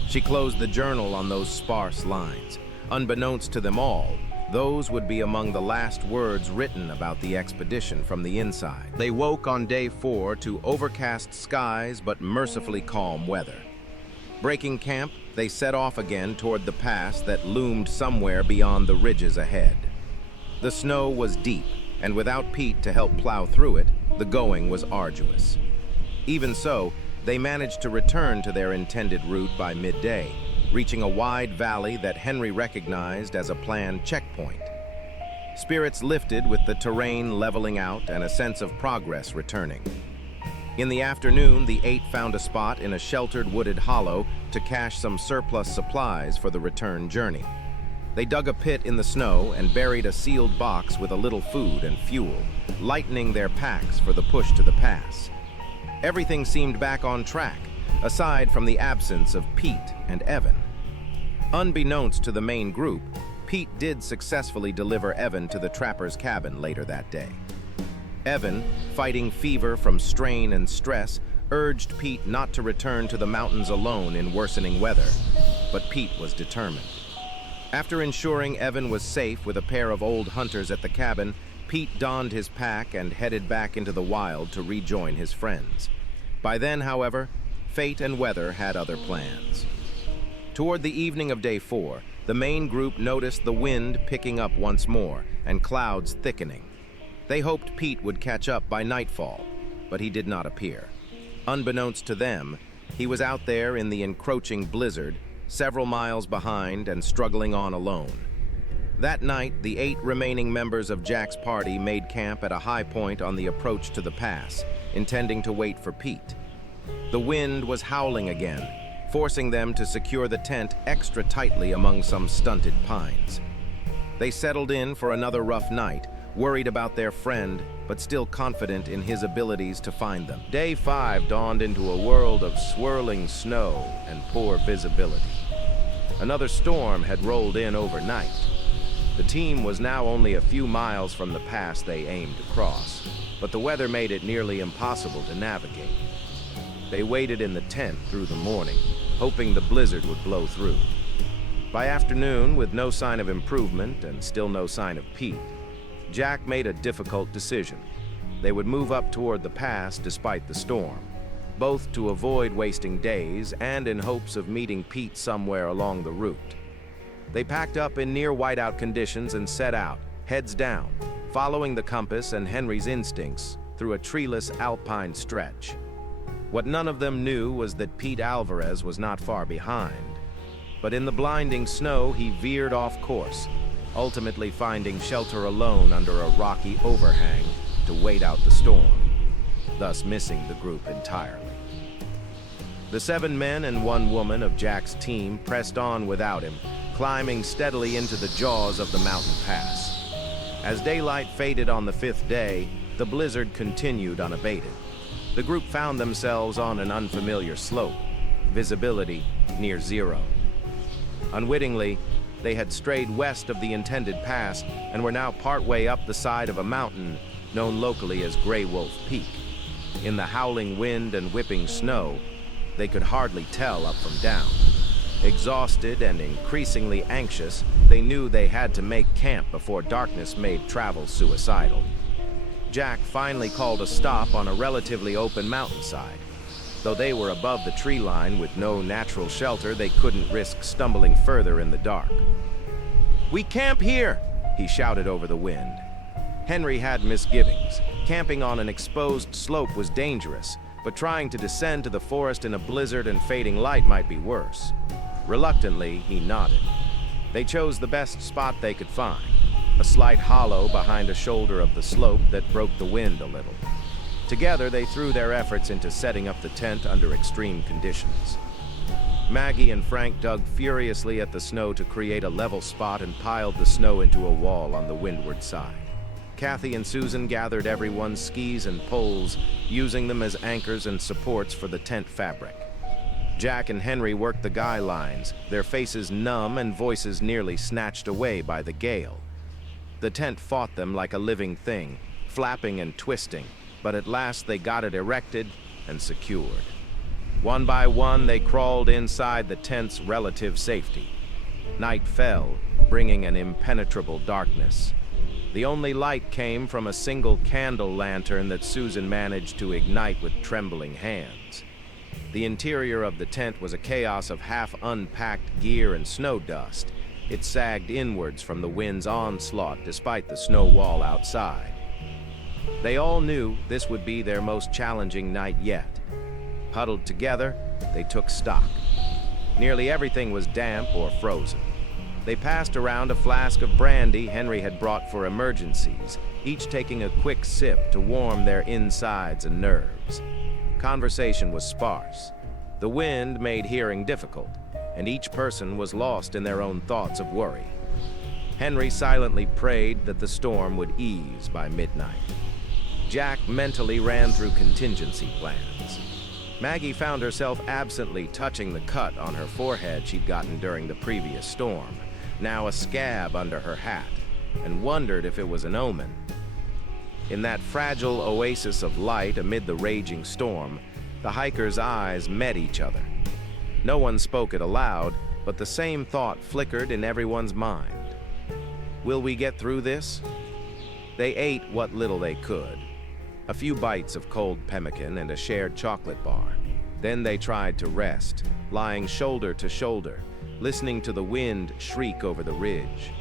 She closed the journal on those sparse lines. Unbeknownst to them all, those would be among the last words written about the expedition from the inside. They woke on day 4 to overcast skies but mercifully calm weather. Breaking camp, they set off again toward the pass that loomed somewhere beyond the ridges ahead. The snow was deep, and without Pete to help plow through it, the going was arduous. Even so, they managed to return to their intended route by midday, reaching a wide valley that Henry recognized as a planned checkpoint. Spirits lifted with the terrain leveling out and a sense of progress returning. In the afternoon, the 8 found a spot in a sheltered wooded hollow to cache some surplus supplies for the return journey. They dug a pit in the snow and buried a sealed box with a little food and fuel, lightening their packs for the push to the pass. Everything seemed back on track, aside from the absence of Pete and Evan. Unbeknownst to the main group, Pete did successfully deliver Evan to the trapper's cabin later that day. Evan, fighting fever from strain and stress, urged Pete not to return to the mountains alone in worsening weather, but Pete was determined. After ensuring Evan was safe with a pair of old hunters at the cabin, Pete donned his pack and headed back into the wild to rejoin his friends. By then, however, fate and weather had other plans. Toward the evening of day 4, the main group noticed the wind picking up once more and clouds thickening. They hoped Pete would catch up by nightfall, but he did not appear. Unbeknownst to them, he was out there in the encroaching blizzard, several miles behind and struggling on alone. That night, the 8 remaining members of Jack's party made camp at a high point on the approach to the pass, intending to wait for Pete. The wind was howling again, forcing them to secure the tent extra tightly among some stunted pines. They settled in for another rough night, worried about their friend, but still confident in his abilities to find them. Day 5 dawned into a world of swirling snow and poor visibility. Another storm had rolled in overnight. The team was now only a few miles from the pass they aimed to cross, but the weather made it nearly impossible to navigate. They waited in the tent through the morning, hoping the blizzard would blow through. By afternoon, with no sign of improvement and still no sign of Pete, Jack made a difficult decision. They would move up toward the pass despite the storm, both to avoid wasting days and in hopes of meeting Pete somewhere along the route. They packed up in near whiteout conditions and set out, heads down, following the compass and Henry's instincts through a treeless alpine stretch. What none of them knew was that Pete Alvarez was not far behind. But in the blinding snow, he veered off course, ultimately finding shelter alone under a rocky overhang to wait out the storm, thus missing the group entirely. The 7 men and 1 woman of Jack's team pressed on without him, climbing steadily into the jaws of the mountain pass. As daylight faded on the 5th day, the blizzard continued unabated. The group found themselves on an unfamiliar slope, visibility near zero. Unwittingly, they had strayed west of the intended pass and were now partway up the side of a mountain known locally as Gray Wolf Peak. In the howling wind and whipping snow, they could hardly tell up from down. Exhausted and increasingly anxious, they knew they had to make camp before darkness made travel suicidal. Jack finally called a stop on a relatively open mountainside. Though they were above the tree line with no natural shelter, they couldn't risk stumbling further in the dark. "We camp here!" he shouted over the wind. Henry had misgivings. Camping on an exposed slope was dangerous, but trying to descend to the forest in a blizzard and fading light might be worse. Reluctantly, he nodded. They chose the best spot they could find, a slight hollow behind a shoulder of the slope that broke the wind a little. Together, they threw their efforts into setting up the tent under extreme conditions. Maggie and Frank dug furiously at the snow to create a level spot and piled the snow into a wall on the windward side. Kathy and Susan gathered everyone's skis and poles, using them as anchors and supports for the tent fabric. Jack and Henry worked the guy lines, their faces numb and voices nearly snatched away by the gale. The tent fought them like a living thing, flapping and twisting, but at last they got it erected and secured. One by one, they crawled inside the tent's relative safety. Night fell, bringing an impenetrable darkness. The only light came from a single candle lantern that Susan managed to ignite with trembling hands. The interior of the tent was a chaos of half-unpacked gear and snow dust. It sagged inwards from the wind's onslaught despite the snow wall outside. They all knew this would be their most challenging night yet. Huddled together, they took stock. Nearly everything was damp or frozen. They passed around a flask of brandy Henry had brought for emergencies, each taking a quick sip to warm their insides and nerves. Conversation was sparse. The wind made hearing difficult, and each person was lost in their own thoughts of worry. Henry silently prayed that the storm would ease by midnight. Jack mentally ran through contingency plans. Maggie found herself absently touching the cut on her forehead she'd gotten during the previous storm, now a scab under her hat, and wondered if it was an omen. In that fragile oasis of light amid the raging storm, the hikers' eyes met each other. No one spoke it aloud, but the same thought flickered in everyone's mind. Will we get through this? They ate what little they could. A few bites of cold pemmican and a shared chocolate bar. Then they tried to rest, lying shoulder to shoulder, listening to the wind shriek over the ridge.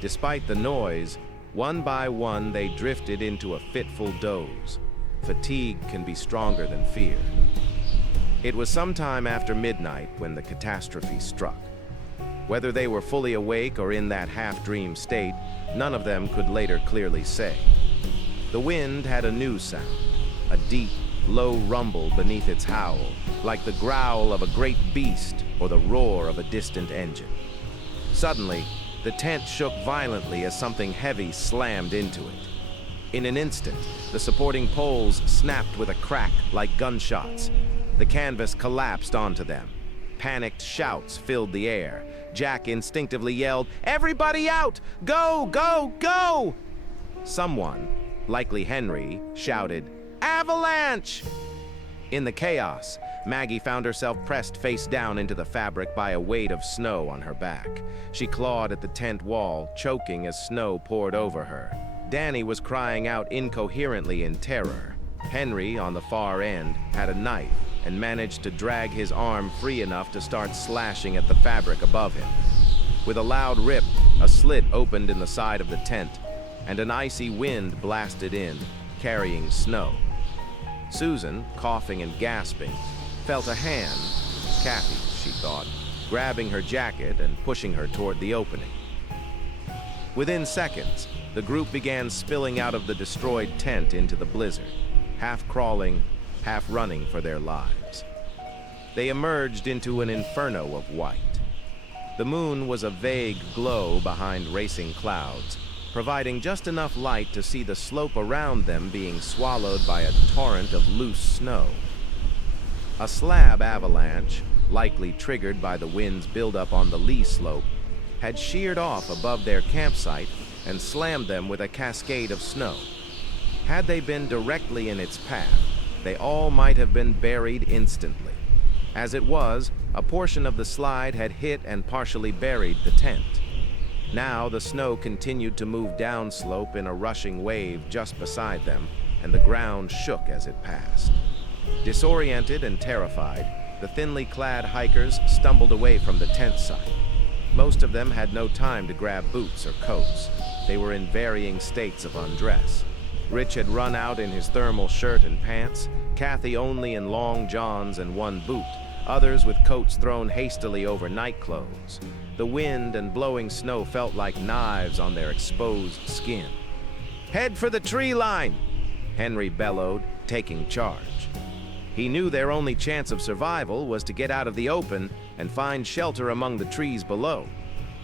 Despite the noise, one by one they drifted into a fitful doze. Fatigue can be stronger than fear. It was sometime after midnight when the catastrophe struck. Whether they were fully awake or in that half-dream state, none of them could later clearly say. The wind had a new sound, a deep, low rumble beneath its howl, like the growl of a great beast or the roar of a distant engine. Suddenly, the tent shook violently as something heavy slammed into it. In an instant, the supporting poles snapped with a crack like gunshots. The canvas collapsed onto them. Panicked shouts filled the air. Jack instinctively yelled, "Everybody out! Go, go, go!" Someone, likely Henry, shouted, "Avalanche!" In the chaos, Maggie found herself pressed face down into the fabric by a weight of snow on her back. She clawed at the tent wall, choking as snow poured over her. Danny was crying out incoherently in terror. Henry, on the far end, had a knife and managed to drag his arm free enough to start slashing at the fabric above him. With a loud rip, a slit opened in the side of the tent, and an icy wind blasted in, carrying snow. Susan, coughing and gasping, felt a hand, Kathy, she thought, grabbing her jacket and pushing her toward the opening. Within seconds, the group began spilling out of the destroyed tent into the blizzard, half crawling, half running for their lives. They emerged into an inferno of white. The moon was a vague glow behind racing clouds, providing just enough light to see the slope around them being swallowed by a torrent of loose snow. A slab avalanche, likely triggered by the wind's buildup on the lee slope, had sheared off above their campsite and slammed them with a cascade of snow. Had they been directly in its path, they all might have been buried instantly. As it was, a portion of the slide had hit and partially buried the tent. Now the snow continued to move downslope in a rushing wave just beside them, and the ground shook as it passed. Disoriented and terrified, the thinly clad hikers stumbled away from the tent site. Most of them had no time to grab boots or coats. They were in varying states of undress. Rich had run out in his thermal shirt and pants, Kathy only in long johns and one boot, others with coats thrown hastily over night clothes. The wind and blowing snow felt like knives on their exposed skin. "Head for the tree line!" Henry bellowed, taking charge. He knew their only chance of survival was to get out of the open and find shelter among the trees below.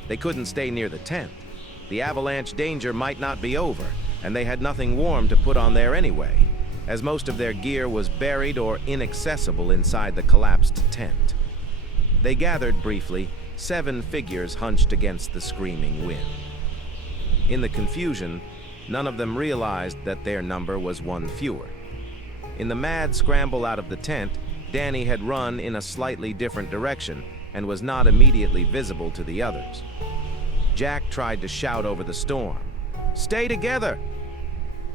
They couldn't stay near the tent. The avalanche danger might not be over, and they had nothing warm to put on there anyway, as most of their gear was buried or inaccessible inside the collapsed tent. They gathered briefly, 7 figures hunched against the screaming wind. In the confusion, none of them realized that their number was one fewer. In the mad scramble out of the tent, Danny had run in a slightly different direction and was not immediately visible to the others. Jack tried to shout over the storm, "Stay together!"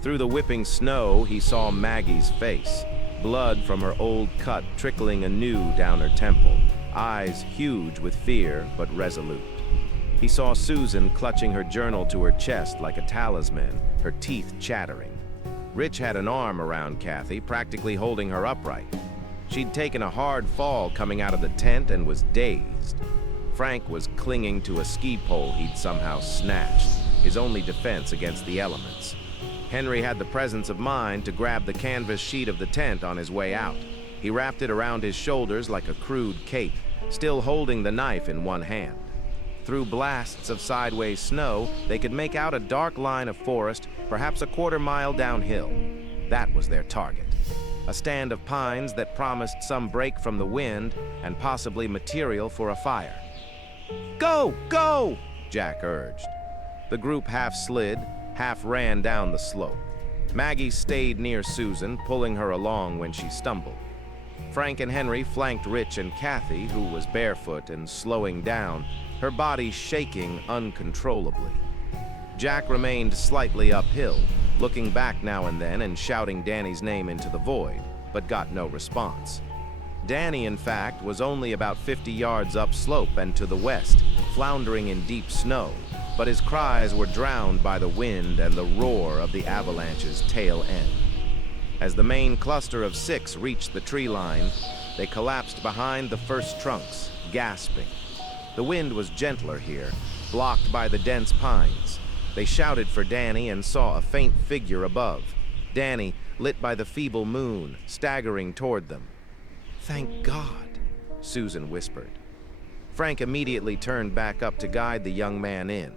Through the whipping snow, he saw Maggie's face, blood from her old cut trickling anew down her temple, eyes huge with fear but resolute. He saw Susan clutching her journal to her chest like a talisman, her teeth chattering. Rich had an arm around Kathy, practically holding her upright. She'd taken a hard fall coming out of the tent and was dazed. Frank was clinging to a ski pole he'd somehow snatched, his only defense against the elements. Henry had the presence of mind to grab the canvas sheet of the tent on his way out. He wrapped it around his shoulders like a crude cape, still holding the knife in one hand. Through blasts of sideways snow, they could make out a dark line of forest, perhaps a quarter-mile downhill. That was their target. A stand of pines that promised some break from the wind and possibly material for a fire. "Go! Go!" Jack urged. The group half slid, half ran down the slope. Maggie stayed near Susan, pulling her along when she stumbled. Frank and Henry flanked Rich and Kathy, who was barefoot and slowing down, her body shaking uncontrollably. Jack remained slightly uphill, looking back now and then and shouting Danny's name into the void, but got no response. Danny, in fact, was only about 50 yards upslope and to the west, floundering in deep snow, but his cries were drowned by the wind and the roar of the avalanche's tail end. As the main cluster of 6 reached the tree line, they collapsed behind the first trunks, gasping. The wind was gentler here, blocked by the dense pines. They shouted for Danny and saw a faint figure above. Danny, lit by the feeble moon, staggering toward them. "Thank God," Susan whispered. Frank immediately turned back up to guide the young man in.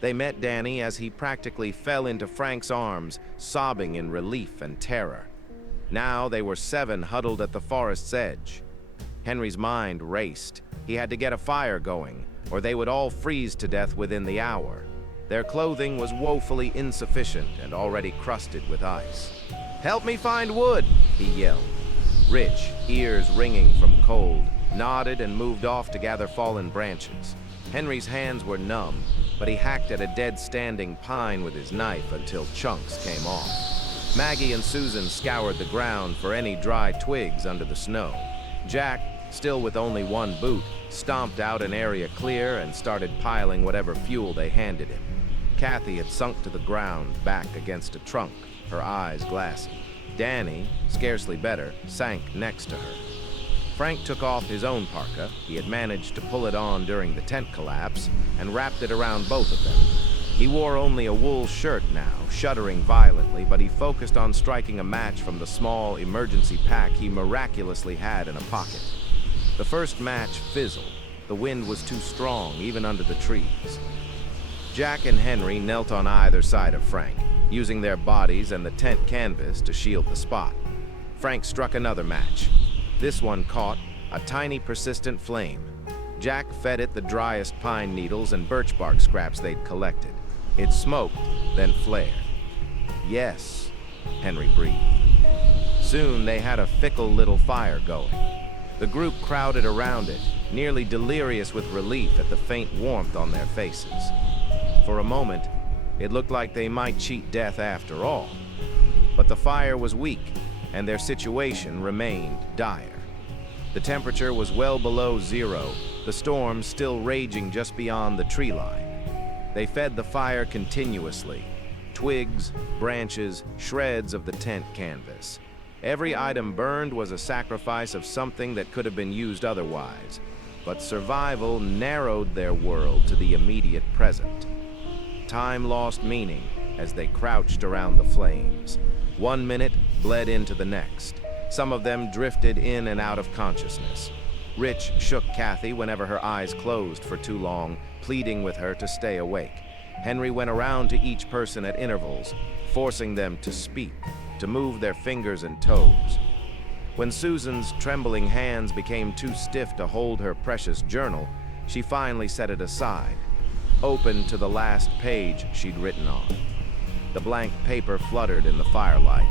They met Danny as he practically fell into Frank's arms, sobbing in relief and terror. Now they were 7 huddled at the forest's edge. Henry's mind raced. He had to get a fire going, or they would all freeze to death within the hour. Their clothing was woefully insufficient and already crusted with ice. "Help me find wood," he yelled. Rich, ears ringing from cold, nodded and moved off to gather fallen branches. Henry's hands were numb, but he hacked at a dead-standing pine with his knife until chunks came off. Maggie and Susan scoured the ground for any dry twigs under the snow. Jack, still with only one boot, stomped out an area clear and started piling whatever fuel they handed him. Kathy had sunk to the ground, back against a trunk, her eyes glassy. Danny, scarcely better, sank next to her. Frank took off his own parka. He had managed to pull it on during the tent collapse and wrapped it around both of them. He wore only a wool shirt now, shuddering violently, but he focused on striking a match from the small emergency pack he miraculously had in a pocket. The first match fizzled. The wind was too strong, even under the trees. Jack and Henry knelt on either side of Frank, using their bodies and the tent canvas to shield the spot. Frank struck another match. This one caught a tiny persistent flame. Jack fed it the driest pine needles and birch bark scraps they'd collected. It smoked, then flared. Yes, Henry breathed. Soon they had a fickle little fire going. The group crowded around it, nearly delirious with relief at the faint warmth on their faces. For a moment, it looked like they might cheat death after all. But the fire was weak, and their situation remained dire. The temperature was well below zero, the storm still raging just beyond the tree line. They fed the fire continuously. Twigs, branches, shreds of the tent canvas. Every item burned was a sacrifice of something that could have been used otherwise, but survival narrowed their world to the immediate present. Time lost meaning as they crouched around the flames. 1 minute bled into the next. Some of them drifted in and out of consciousness. Rich shook Kathy whenever her eyes closed for too long, pleading with her to stay awake. Henry went around to each person at intervals, forcing them to speak, to move their fingers and toes. When Susan's trembling hands became too stiff to hold her precious journal, she finally set it aside, open to the last page she'd written on. The blank paper fluttered in the firelight.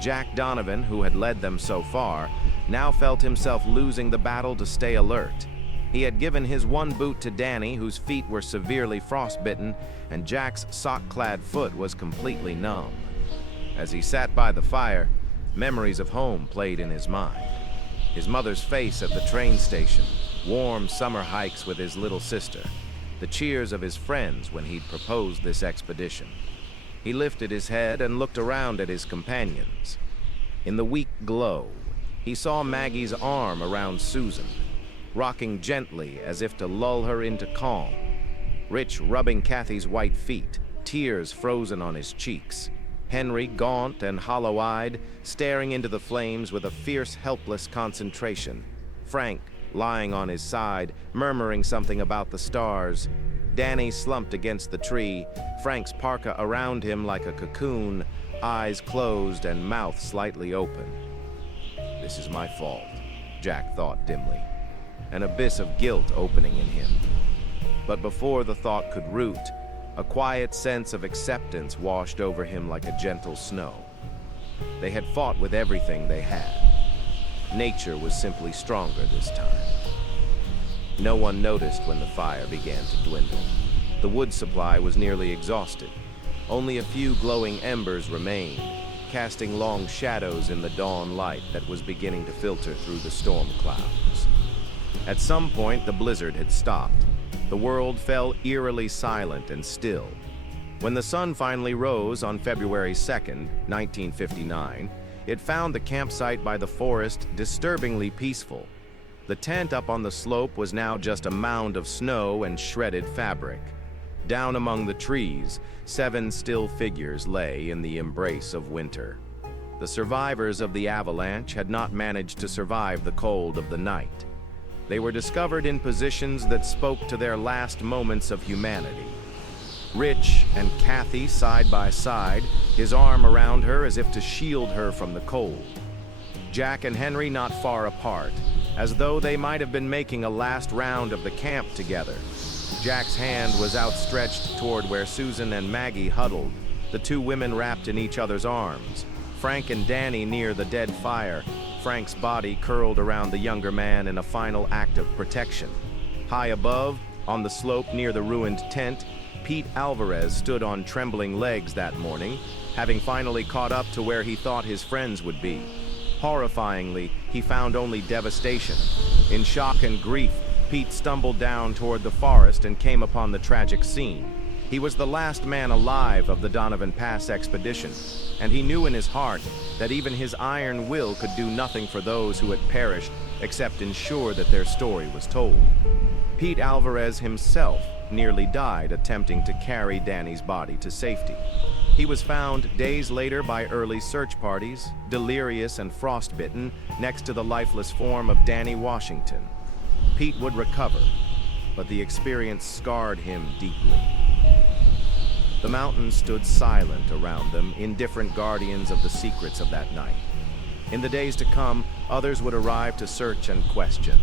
Jack Donovan, who had led them so far, now felt himself losing the battle to stay alert. He had given his one boot to Danny, whose feet were severely frostbitten, and Jack's sock-clad foot was completely numb. As he sat by the fire, memories of home played in his mind. His mother's face at the train station, warm summer hikes with his little sister, the cheers of his friends when he'd proposed this expedition. He lifted his head and looked around at his companions. In the weak glow, he saw Maggie's arm around Susan, rocking gently as if to lull her into calm. Rich rubbing Kathy's white feet, tears frozen on his cheeks. Henry, gaunt and hollow-eyed, staring into the flames with a fierce, helpless concentration. Frank, lying on his side, murmuring something about the stars. Danny slumped against the tree, Frank's parka around him like a cocoon, eyes closed and mouth slightly open. This is my fault, Jack thought dimly, an abyss of guilt opening in him. But before the thought could root, a quiet sense of acceptance washed over him like a gentle snow. They had fought with everything they had. Nature was simply stronger this time. No one noticed when the fire began to dwindle. The wood supply was nearly exhausted. Only a few glowing embers remained, casting long shadows in the dawn light that was beginning to filter through the storm clouds. At some point, the blizzard had stopped. The world fell eerily silent and still. When the sun finally rose on February 2nd, 1959, it found the campsite by the forest disturbingly peaceful. The tent up on the slope was now just a mound of snow and shredded fabric. Down among the trees, 7 still figures lay in the embrace of winter. The survivors of the avalanche had not managed to survive the cold of the night. They were discovered in positions that spoke to their last moments of humanity. Rich and Kathy side by side, his arm around her as if to shield her from the cold. Jack and Henry not far apart, as though they might have been making a last round of the camp together. Jack's hand was outstretched toward where Susan and Maggie huddled, the 2 women wrapped in each other's arms. Frank and Danny near the dead fire, Frank's body curled around the younger man in a final act of protection. High above, on the slope near the ruined tent, Pete Alvarez stood on trembling legs that morning, having finally caught up to where he thought his friends would be. Horrifyingly, he found only devastation. In shock and grief, Pete stumbled down toward the forest and came upon the tragic scene. He was the last man alive of the Donovan Pass expedition, and he knew in his heart that even his iron will could do nothing for those who had perished except ensure that their story was told. Pete Alvarez himself nearly died attempting to carry Danny's body to safety. He was found days later by early search parties, delirious and frostbitten, next to the lifeless form of Danny Washington. Pete would recover, but the experience scarred him deeply. The mountains stood silent around them, indifferent guardians of the secrets of that night. In the days to come, others would arrive to search and question.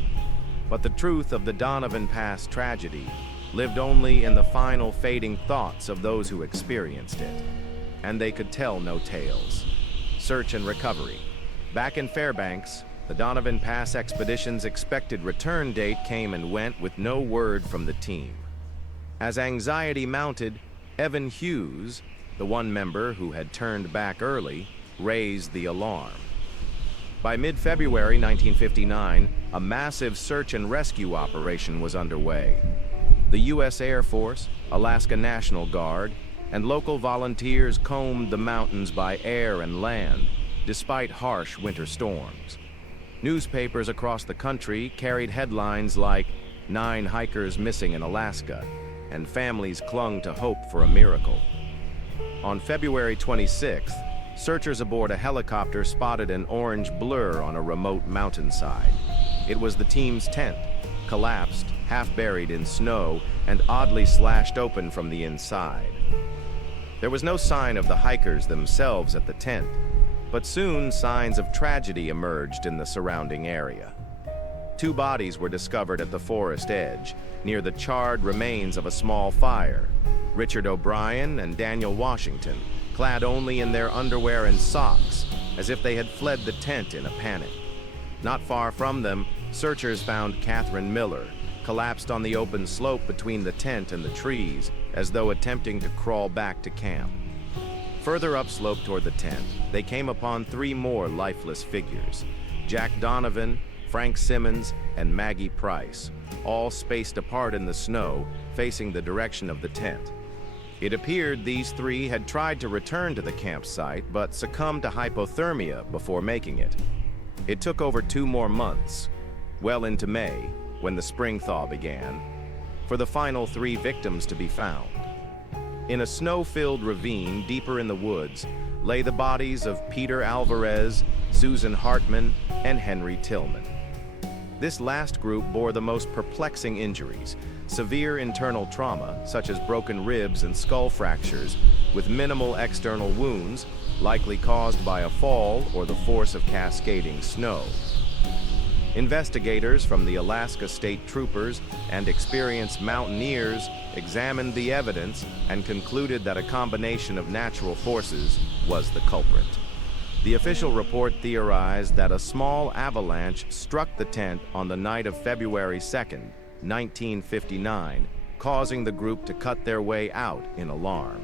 But the truth of the Donovan Pass tragedy lived only in the final fading thoughts of those who experienced it. And they could tell no tales. Search and recovery. Back in Fairbanks, the Donovan Pass expedition's expected return date came and went with no word from the team. As anxiety mounted, Evan Hughes, the one member who had turned back early, raised the alarm. By mid-February 1959, a massive search and rescue operation was underway. The U.S. Air Force, Alaska National Guard, and local volunteers combed the mountains by air and land, despite harsh winter storms. Newspapers across the country carried headlines like 9 hikers missing in Alaska, and families clung to hope for a miracle. On February 26th, searchers aboard a helicopter spotted an orange blur on a remote mountainside. It was the team's tent, collapsed, half buried in snow, and oddly slashed open from the inside. There was no sign of the hikers themselves at the tent, but soon signs of tragedy emerged in the surrounding area. 2 bodies were discovered at the forest edge, near the charred remains of a small fire. Richard O'Brien and Daniel Washington, clad only in their underwear and socks, as if they had fled the tent in a panic. Not far from them, searchers found Catherine Miller, collapsed on the open slope between the tent and the trees, as though attempting to crawl back to camp. Further upslope toward the tent, they came upon 3 more lifeless figures: Jack Donovan, Frank Simmons, and Maggie Price, all spaced apart in the snow, facing the direction of the tent. It appeared these 3 had tried to return to the campsite, but succumbed to hypothermia before making it. It took over 2 more months, well into May, when the spring thaw began, for the final 3 victims to be found. In a snow-filled ravine deeper in the woods lay the bodies of Peter Alvarez, Susan Hartman, and Henry Tillman. This last group bore the most perplexing injuries: severe internal trauma, such as broken ribs and skull fractures, with minimal external wounds, likely caused by a fall or the force of cascading snow. Investigators from the Alaska State Troopers and experienced mountaineers examined the evidence and concluded that a combination of natural forces was the culprit. The official report theorized that a small avalanche struck the tent on the night of February 2nd, 1959, causing the group to cut their way out in alarm.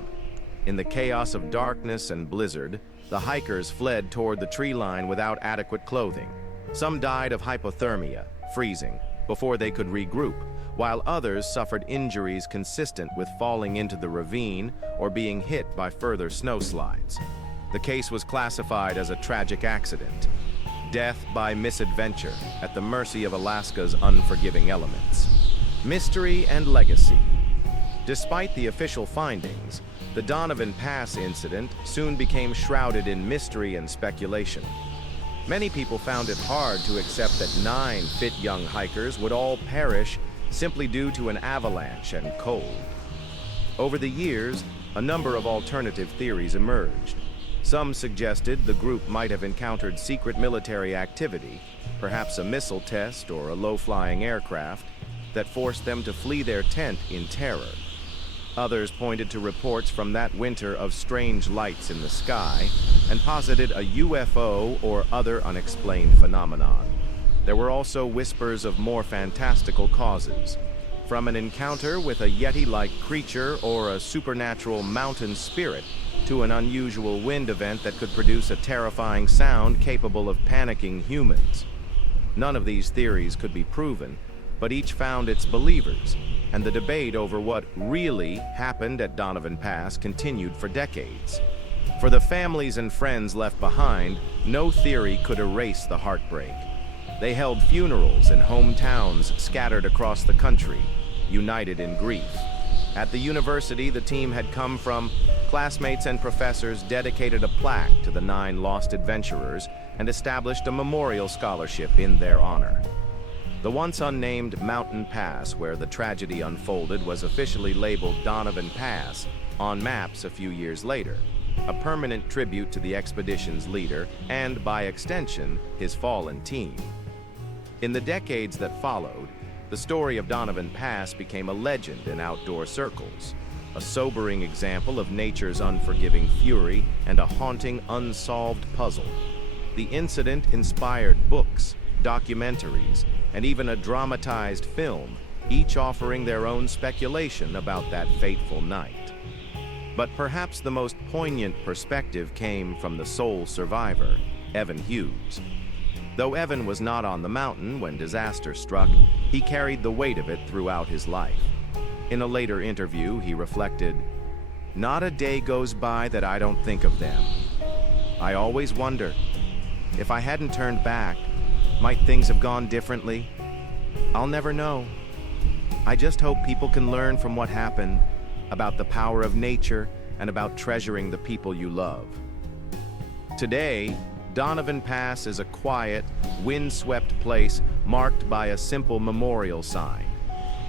In the chaos of darkness and blizzard, the hikers fled toward the tree line without adequate clothing. Some died of hypothermia, freezing, before they could regroup, while others suffered injuries consistent with falling into the ravine or being hit by further snowslides. The case was classified as a tragic accident, death by misadventure at the mercy of Alaska's unforgiving elements. Mystery and legacy. Despite the official findings, the Donovan Pass incident soon became shrouded in mystery and speculation. Many people found it hard to accept that 9 fit young hikers would all perish simply due to an avalanche and cold. Over the years, a number of alternative theories emerged. Some suggested the group might have encountered secret military activity, perhaps a missile test or a low-flying aircraft, that forced them to flee their tent in terror. Others pointed to reports from that winter of strange lights in the sky and posited a UFO or other unexplained phenomenon. There were also whispers of more fantastical causes, from an encounter with a Yeti-like creature or a supernatural mountain spirit to an unusual wind event that could produce a terrifying sound capable of panicking humans. None of these theories could be proven, but each found its believers, and the debate over what really happened at Donovan Pass continued for decades. For the families and friends left behind, no theory could erase the heartbreak. They held funerals in hometowns scattered across the country, united in grief. At the university the team had come from, classmates and professors dedicated a plaque to the 9 lost adventurers and established a memorial scholarship in their honor. The once unnamed mountain pass where the tragedy unfolded was officially labeled Donovan Pass on maps a few years later, a permanent tribute to the expedition's leader and, by extension, his fallen team. In the decades that followed, the story of Donovan Pass became a legend in outdoor circles, a sobering example of nature's unforgiving fury and a haunting, unsolved puzzle. The incident inspired books, documentaries, and even a dramatized film, each offering their own speculation about that fateful night. But perhaps the most poignant perspective came from the sole survivor, Evan Hughes. Though Evan was not on the mountain when disaster struck, he carried the weight of it throughout his life. In a later interview, he reflected, "Not a day goes by that I don't think of them. I always wonder, if I hadn't turned back, might things have gone differently? I'll never know. I just hope people can learn from what happened, about the power of nature and about treasuring the people you love." Today, Donovan Pass is a quiet, wind-swept place marked by a simple memorial sign.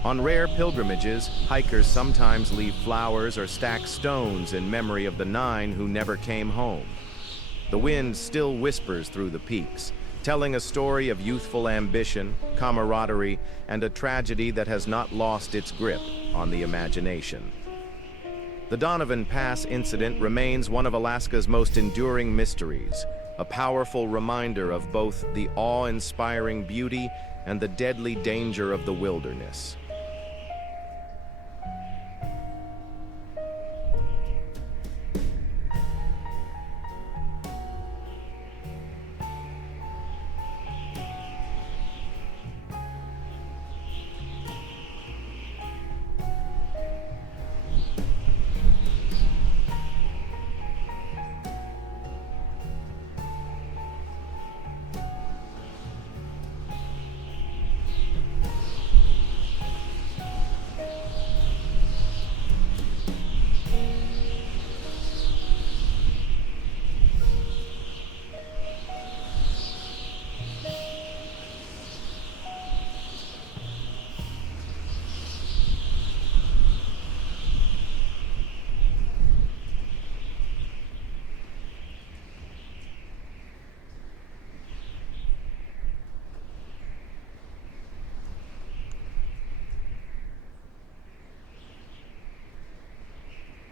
On rare pilgrimages, hikers sometimes leave flowers or stack stones in memory of the 9 who never came home. The wind still whispers through the peaks, telling a story of youthful ambition, camaraderie, and a tragedy that has not lost its grip on the imagination. The Donovan Pass incident remains one of Alaska's most enduring mysteries, a powerful reminder of both the awe-inspiring beauty and the deadly danger of the wilderness.